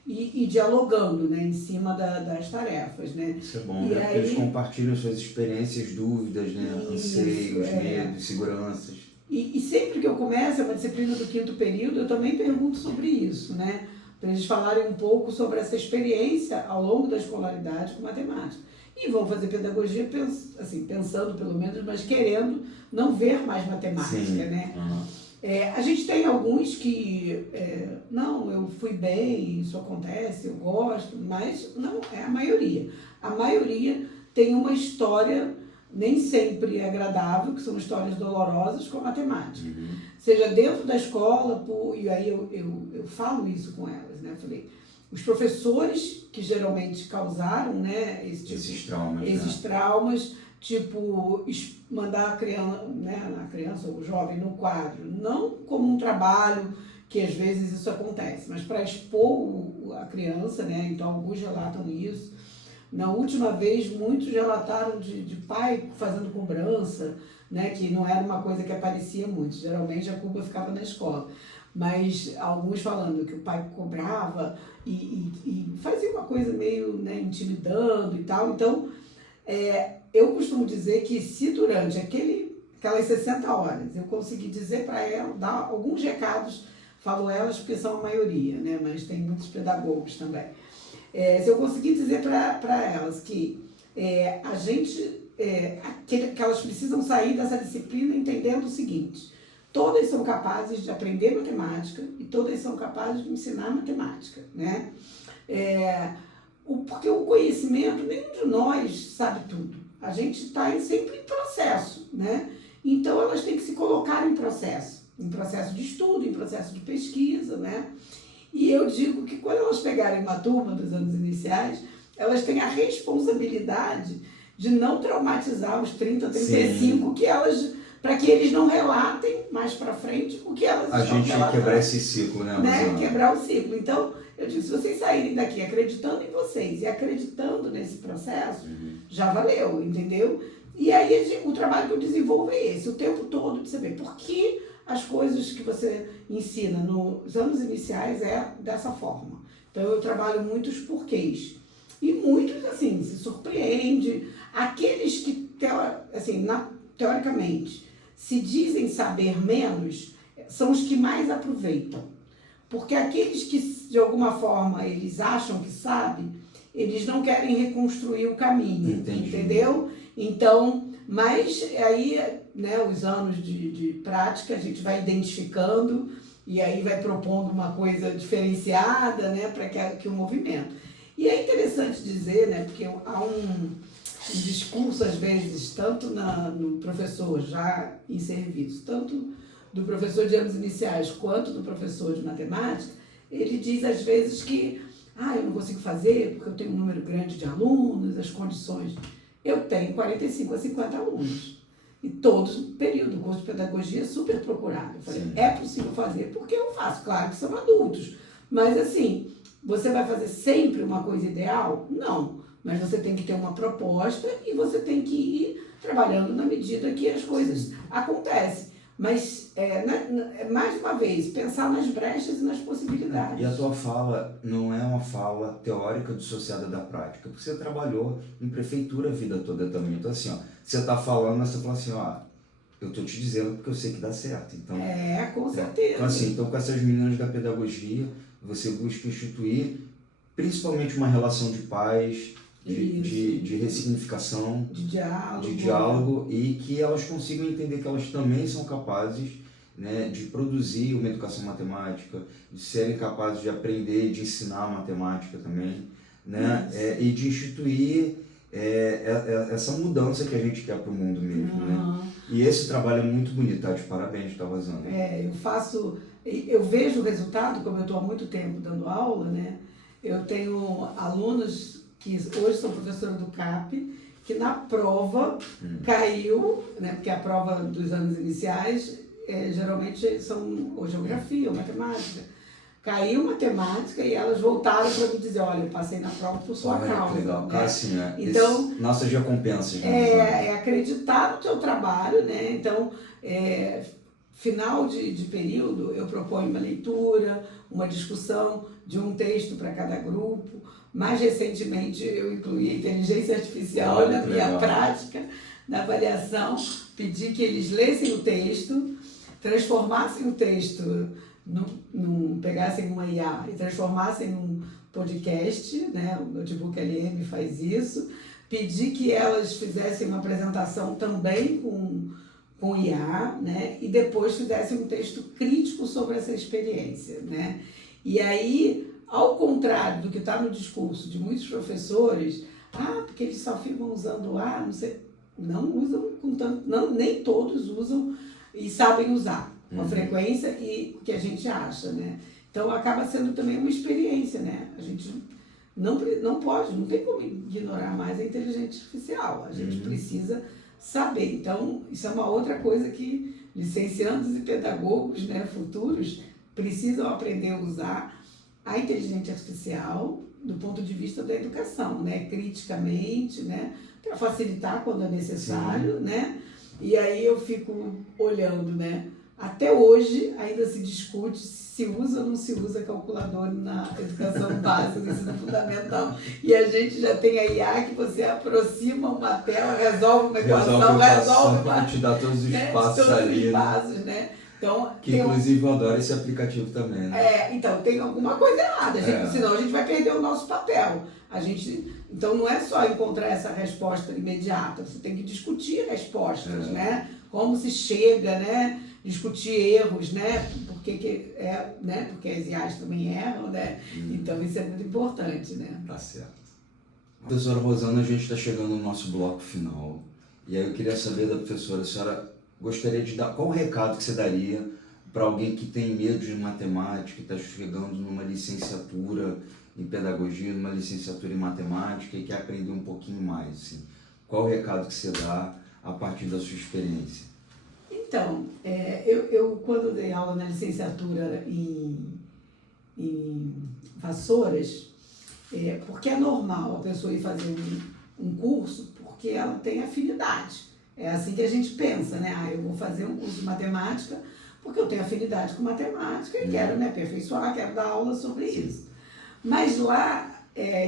e dialogando, né, em cima das tarefas, né? Isso é bom, né? Porque eles compartilham suas experiências, dúvidas, né? Anseios, medos, seguranças. E sempre que eu começo uma disciplina do 5º período, eu também pergunto sobre isso, né? Para eles falarem um pouco sobre essa experiência ao longo da escolaridade com matemática. E vão fazer pedagogia assim, pensando pelo menos, mas querendo não ver mais matemática, Sim. né? A gente tem alguns que, não, eu fui bem, isso acontece, eu gosto, mas não é a maioria. A maioria tem uma história nem sempre é agradável, que são histórias dolorosas com a matemática. Seja dentro da escola, e aí eu falo isso com elas, né? Eu falei, os professores que geralmente causaram, né, Esses traumas, esses traumas, tipo, mandar a criança ou o jovem no quadro, não como um trabalho, que às vezes isso acontece, mas para expor a criança, né? Então alguns relatam isso. Na última vez, muitos relataram de pai fazendo cobrança, né? Que não era uma coisa que aparecia muito, geralmente a culpa ficava na escola. Mas alguns falando que o pai cobrava e fazia uma coisa meio, né, intimidando e tal. Então, eu costumo dizer que se durante aquelas 60 horas eu conseguir dizer para ela, dar alguns recados, falo elas porque são a maioria, né? Mas tem muitos pedagogos também. Se eu conseguir dizer para elas que que elas precisam sair dessa disciplina entendendo o seguinte: todas são capazes de aprender matemática e todas são capazes de ensinar matemática, né? Porque o conhecimento, nenhum de nós sabe tudo. A gente está sempre em processo, né? Então elas têm que se colocar em processo de estudo, em processo de pesquisa, né? E eu digo que quando elas pegarem uma turma dos anos iniciais, elas têm a responsabilidade de não traumatizar os 30, 35, Sim. que elas, para que eles não relatem mais para frente o que elas estão relatando. A gente tem que quebrar esse ciclo, né? Quebrar o ciclo. Então, eu digo, se vocês saírem daqui acreditando em vocês e acreditando nesse processo, já valeu, entendeu? E aí o trabalho que eu desenvolvo é esse, o tempo todo de você ver por que as coisas que você ensina nos anos iniciais é dessa forma. Então, eu trabalho muitos porquês. E muitos, assim, se surpreende. Aqueles que, teoricamente, se dizem saber menos, são os que mais aproveitam. Porque aqueles que, de alguma forma, eles acham que sabem, eles não querem reconstruir o caminho. Entendi. Entendeu? Então, mas aí, né, os anos de prática, a gente vai identificando e aí vai propondo uma coisa diferenciada, né, para que o movimento. E é interessante dizer, né, porque há um discurso, às vezes, tanto no professor já em serviço, tanto do professor de anos iniciais quanto do professor de matemática, ele diz, às vezes, que eu não consigo fazer porque eu tenho um número grande de alunos, as condições. Eu tenho 45 a 50 alunos. E todos, período, curso de pedagogia super procurado. Eu falei, é possível fazer porque eu faço. Claro que são adultos. Mas, assim, você vai fazer sempre uma coisa ideal? Não. Mas você tem que ter uma proposta e você tem que ir trabalhando na medida que as coisas acontecem. Mas, mais uma vez, pensar nas brechas e nas possibilidades. E a tua fala não é uma fala teórica dissociada da prática, porque você trabalhou em prefeitura a vida toda também. Então, assim, você está falando, mas você fala assim, eu estou te dizendo porque eu sei que dá certo. Então, com certeza. Então, assim, com essas meninas da pedagogia, você busca instituir principalmente uma relação de paz, de ressignificação, de diálogo, e que elas consigam entender que elas também são capazes, né, de produzir uma educação matemática, de serem capazes de aprender, de ensinar matemática também, né, e de instituir essa mudança que a gente quer para o mundo mesmo, né? E esse trabalho é muito bonito, tá? De parabéns, tá vazando. Eu vejo o resultado, como eu estou há muito tempo dando aula, né? Eu tenho alunos que hoje são professores do CAP, que na prova caiu, né? Porque a prova dos anos iniciais geralmente são ou geografia ou matemática. Caiu matemática e elas voltaram para me dizer, olha, eu passei na prova por sua causa. Legal. Né? Assim, então, nossas recompensas. Acreditar no teu trabalho, né? Então, final de período, eu proponho uma leitura, uma discussão de um texto para cada grupo. Mais recentemente, eu incluí a inteligência artificial na minha prática, na avaliação, pedi que eles lessem o texto, transformassem o texto, pegassem uma IA e transformassem num podcast, né? O Notebook LM faz isso. Pedi que elas fizessem uma apresentação também com IA, né? E depois fizessem um texto crítico sobre essa experiência, né? E aí, ao contrário do que está no discurso de muitos professores, porque eles só ficam usando não sei. não usam com tanto, não, nem todos usam e sabem usar com a frequência e que a gente acha, né? Então acaba sendo também uma experiência, né? A gente não pode, não tem como ignorar mais a inteligência artificial. A gente precisa saber. Então, isso é uma outra coisa que licenciandos e pedagogos, né, futuros precisam aprender a usar a inteligência artificial do ponto de vista da educação, né? Criticamente, né? Para facilitar quando é necessário, né? E aí eu fico olhando, né? Até hoje ainda se discute se usa ou não se usa calculador na educação básica, no ensino fundamental. E a gente já tem a IA que você aproxima uma tela, resolve uma equação, resolve uma... te dá todos os né? passos Todos ali. os passos, né? Então, que inclusive eu adoro esse aplicativo também, né? Então, tem alguma coisa errada, senão a gente vai perder o nosso papel. Então, não é só encontrar essa resposta imediata, você tem que discutir respostas, né? Como se chega, né? Discutir erros, né? Porque as IAs também erram, né? Então, isso é muito importante, né? Tá certo. Professora Rosana, a gente está chegando no nosso bloco final. E aí eu queria saber da professora, a senhora gostaria de dar, qual o recado que você daria para alguém que tem medo de matemática, que está chegando numa licenciatura em pedagogia, numa licenciatura em matemática e quer aprender um pouquinho mais? Assim. Qual o recado que você dá a partir da sua experiência? Então, eu quando dei aula na licenciatura em Vassouras, porque é normal a pessoa ir fazer um curso porque ela tem afinidade. É assim que a gente pensa, né? Eu vou fazer um curso de matemática porque eu tenho afinidade com matemática e quero, né, aperfeiçoar, quero dar aula sobre isso. Mas lá,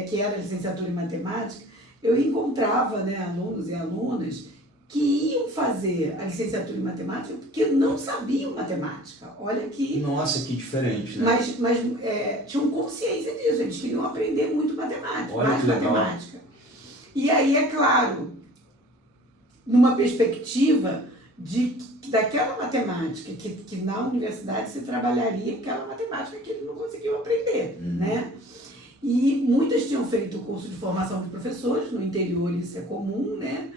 que era licenciatura em matemática, eu encontrava, né, alunos e alunas que iam fazer a licenciatura em matemática porque não sabiam matemática. Olha que... Nossa, que diferente, né? Mas tinham consciência disso, eles queriam aprender muito matemática, olha mais que legal. matemática. E aí, é claro, numa perspectiva de que daquela matemática que na universidade se trabalharia aquela matemática que eles não conseguiam aprender, né? E muitas tinham feito o curso de formação de professores, no interior isso é comum, né?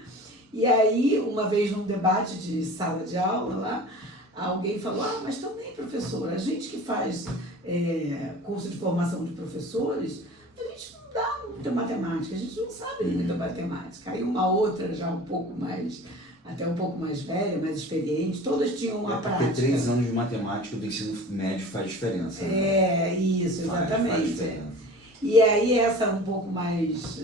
E aí, uma vez num debate de sala de aula lá, alguém falou, mas também, professora, a gente que faz curso de formação de professores, a gente não dá muita matemática, a gente não sabe muita matemática. Aí uma outra já até um pouco mais velha, mais experiente, todas tinham uma prática. Porque 3 anos de matemática do ensino médio faz diferença. Né? Isso, exatamente. Faz diferença. E aí essa um pouco mais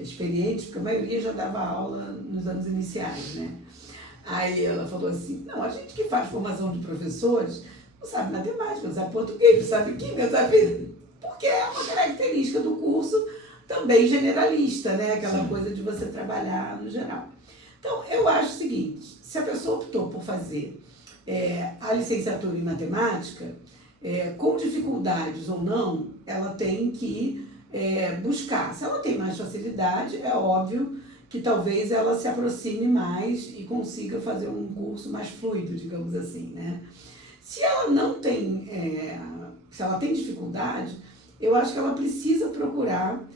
experiente, porque a maioria já dava aula nos anos iniciais, né? Aí ela falou assim, não, a gente que faz formação de professores não sabe matemática, não sabe português, não sabe química, não sabe... Porque é uma característica do curso também generalista, né? Aquela coisa de você trabalhar no geral. Então, eu acho o seguinte, se a pessoa optou por fazer a licenciatura em matemática, com dificuldades ou não, ela tem que buscar. Se ela tem mais facilidade, é óbvio que talvez ela se aproxime mais e consiga fazer um curso mais fluido, digamos assim, né? Se ela não tem, se ela tem dificuldade, eu acho que ela precisa procurar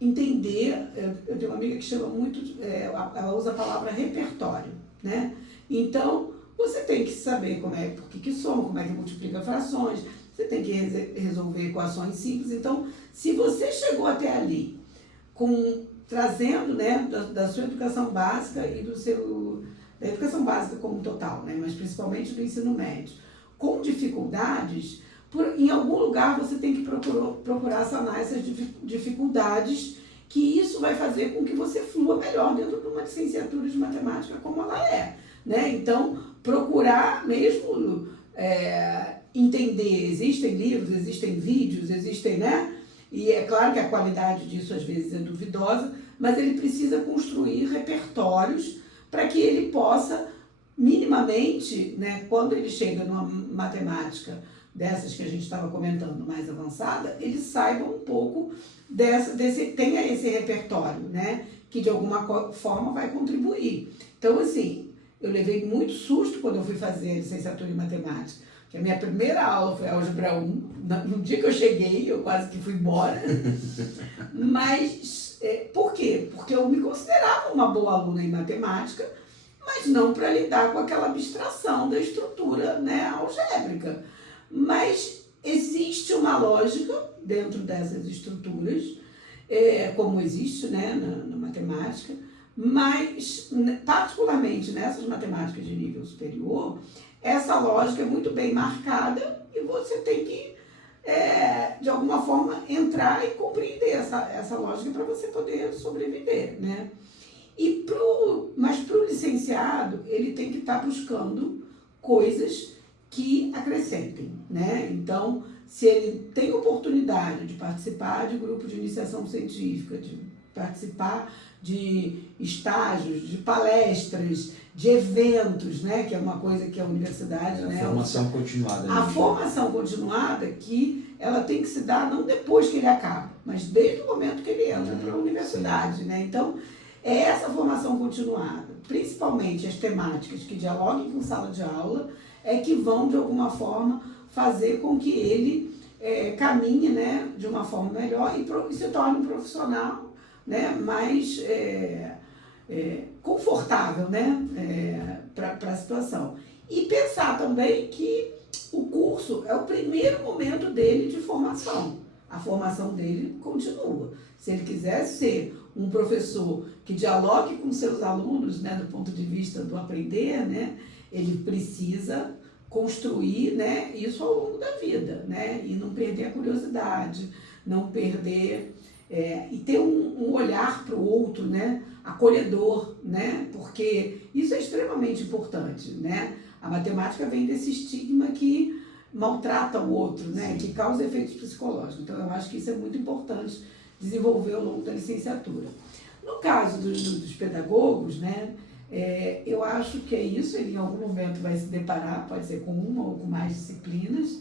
entender. Eu tenho uma amiga que chama muito, ela usa a palavra repertório, né? Então, você tem que saber por que soma, como é que multiplica frações, você tem que resolver equações simples. Então, se você chegou até ali trazendo, né, da sua educação básica e da educação básica como total, né, mas principalmente do ensino médio, com dificuldades, em algum lugar você tem que procurar sanar essas dificuldades, que isso vai fazer com que você flua melhor dentro de uma licenciatura de matemática como ela é, né? Então, procurar mesmo entender, existem livros, existem vídeos, existem, né? E é claro que a qualidade disso às vezes é duvidosa, mas ele precisa construir repertórios para que ele possa minimamente, né, quando ele chega numa matemática dessas que a gente estava comentando, mais avançada, ele saiba um pouco tenha esse repertório, né, que de alguma forma vai contribuir. Então, assim, eu levei muito susto quando eu fui fazer a licenciatura em matemática, porque a minha primeira aula foi álgebra 1, no dia que eu cheguei, eu quase que fui embora, mas por quê? Porque eu me considerava uma boa aluna em matemática, mas não para lidar com aquela abstração da estrutura, né, algébrica. Mas existe uma lógica dentro dessas estruturas, como existe, né, na matemática, mas particularmente nessas matemáticas de nível superior, essa lógica é muito bem marcada e você tem que, de alguma forma, entrar e compreender essa lógica para você poder sobreviver, né? Mas para o licenciado, ele tem que estar buscando coisas que acrescentem, né? Então, se ele tem oportunidade de participar de grupo de iniciação científica, de participar de estágios, de palestras, de eventos, né? Que é uma coisa que a universidade... A formação continuada. A formação continuada que ela tem que se dar não depois que ele acaba, mas desde o momento que ele entra para a universidade, né? Então, é essa formação continuada, principalmente as temáticas que dialoguem com sala de aula, é que vão, de alguma forma, fazer com que ele caminhe, né, de uma forma melhor e se torne um profissional, né, mais confortável, né, para a situação. E pensar também que o curso é o primeiro momento dele de formação. A formação dele continua. Se ele quiser ser um professor que dialogue com seus alunos, né, do ponto de vista do aprender, né, ele precisa construir, né, isso ao longo da vida, né, e não perder a curiosidade, não perder, e ter um olhar para o outro, né, acolhedor, né, porque isso é extremamente importante, né. A matemática vem desse estigma que maltrata o outro, né, que causa efeitos psicológicos. Então, eu acho que isso é muito importante desenvolver ao longo da licenciatura. No caso dos pedagogos, né, eu acho que é isso, ele em algum momento vai se deparar, pode ser com uma ou com mais disciplinas.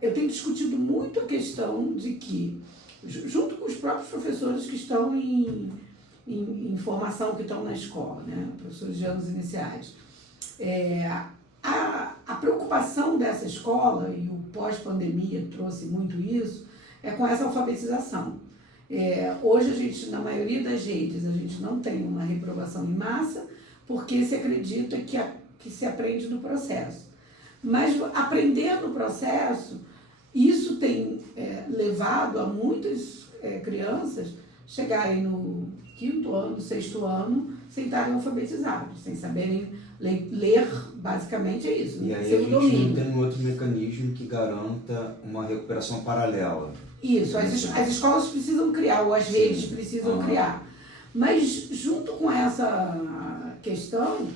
Eu tenho discutido muito a questão de que, junto com os próprios professores que estão em formação, que estão na escola, né, professores de anos iniciais, a preocupação dessa escola, e o pós-pandemia trouxe muito isso, é com essa alfabetização. Hoje, a gente, na maioria das redes, a gente não tem uma reprovação em massa, porque se acredita que se aprende no processo. Mas aprender no processo, isso tem levado a muitas crianças chegarem no 5º ano, 6º ano, sem estarem alfabetizados, sem saberem ler, basicamente é isso. E aí a gente não tem um outro mecanismo que garanta uma recuperação paralela. Isso, as escolas precisam criar, ou as redes precisam criar. Mas, junto com essa questão,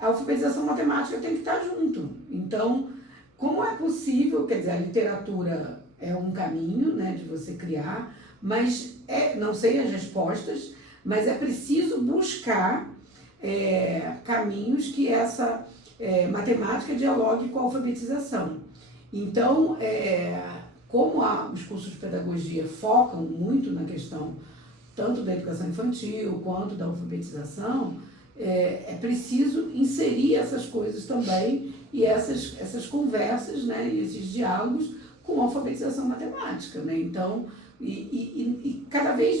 a alfabetização matemática tem que estar junto. Então, como é possível, quer dizer, a literatura é um caminho, né, de você criar, mas não sei as respostas, mas é preciso buscar caminhos que essa matemática dialogue com a alfabetização. Então, como os cursos de pedagogia focam muito na questão tanto da educação infantil quanto da alfabetização, é preciso inserir essas coisas também e essas conversas, né, e esses diálogos com a alfabetização matemática, né? Então, e cada vez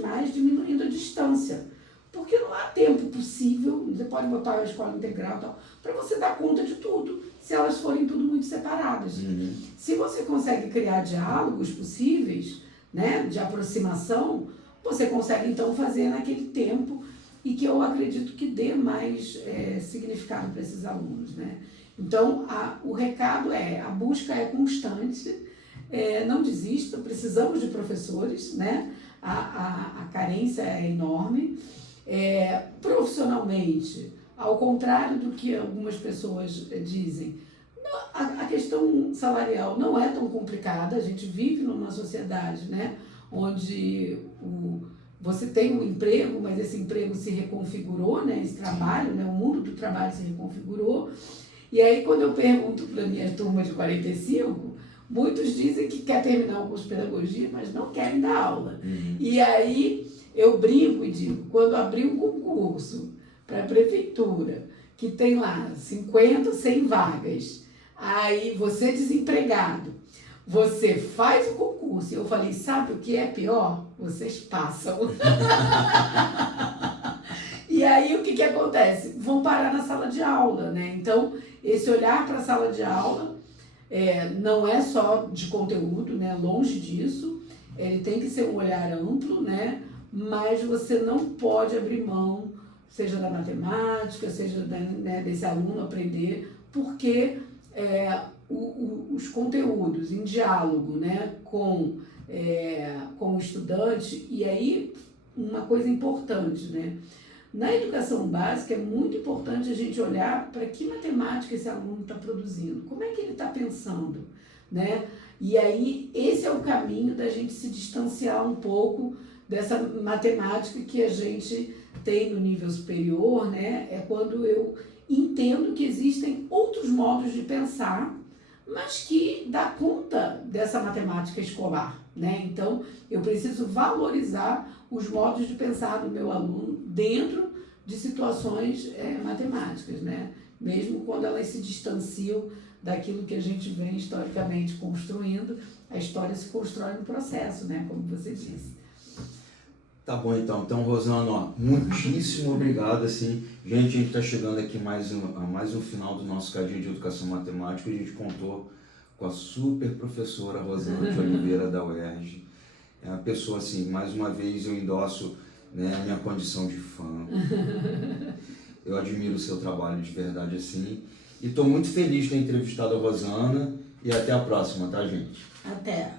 mais diminuindo a distância, porque não há tempo possível, você pode botar a escola integral e tal, para você dar conta de tudo, se elas forem tudo muito separadas. Uhum. Se você consegue criar diálogos possíveis, né, de aproximação, você consegue então fazer naquele tempo e que eu acredito que dê mais significado para esses alunos, né? Então, o recado a busca é constante, não desista, precisamos de professores, né? A carência é enorme. Profissionalmente, ao contrário do que algumas pessoas dizem, a questão salarial não é tão complicada. A gente vive numa sociedade, né, onde você tem um emprego, mas esse emprego se reconfigurou, né, esse trabalho, né, o mundo do trabalho se reconfigurou. E aí, quando eu pergunto para a minha turma de 45, muitos dizem que quer terminar o curso de pedagogia, mas não querem dar aula. Uhum. E aí eu brinco e digo, quando abrir um concurso para a prefeitura, que tem lá 50, 100 vagas, aí você desempregado, você faz o concurso. Eu falei, sabe o que é pior? Vocês passam. E aí, o que acontece? Vão parar na sala de aula, né? Então, esse olhar para a sala de aula não é só de conteúdo, né? Longe disso. Ele tem que ser um olhar amplo, né? Mas você não pode abrir mão, seja da matemática, seja desse aluno aprender, porque os conteúdos em diálogo, né? com o estudante, e aí uma coisa importante, né? Na educação básica é muito importante a gente olhar para que matemática esse aluno está produzindo, como é que ele está pensando, né? E aí esse é o caminho da gente se distanciar um pouco dessa matemática que a gente tem no nível superior, né? É quando eu entendo que existem outros modos de pensar, mas que dá conta dessa matemática escolar, né? Então, eu preciso valorizar os modos de pensar do meu aluno dentro de situações matemáticas, né? Mesmo quando elas se distanciam daquilo que a gente vem historicamente construindo, a história se constrói no processo, né? Como você disse. Tá bom, então. Então, Rosana, ó, muitíssimo obrigado, assim. Gente, a gente está chegando aqui a mais um final do nosso Cadinho de Educação Matemática. A gente contou com a super professora Rosana de Oliveira, da UERJ. É uma pessoa, assim, mais uma vez eu endosso, né, a minha condição de fã. Eu admiro o seu trabalho de verdade, assim. E estou muito feliz de ter entrevistado a Rosana. E até a próxima, tá, gente? Até!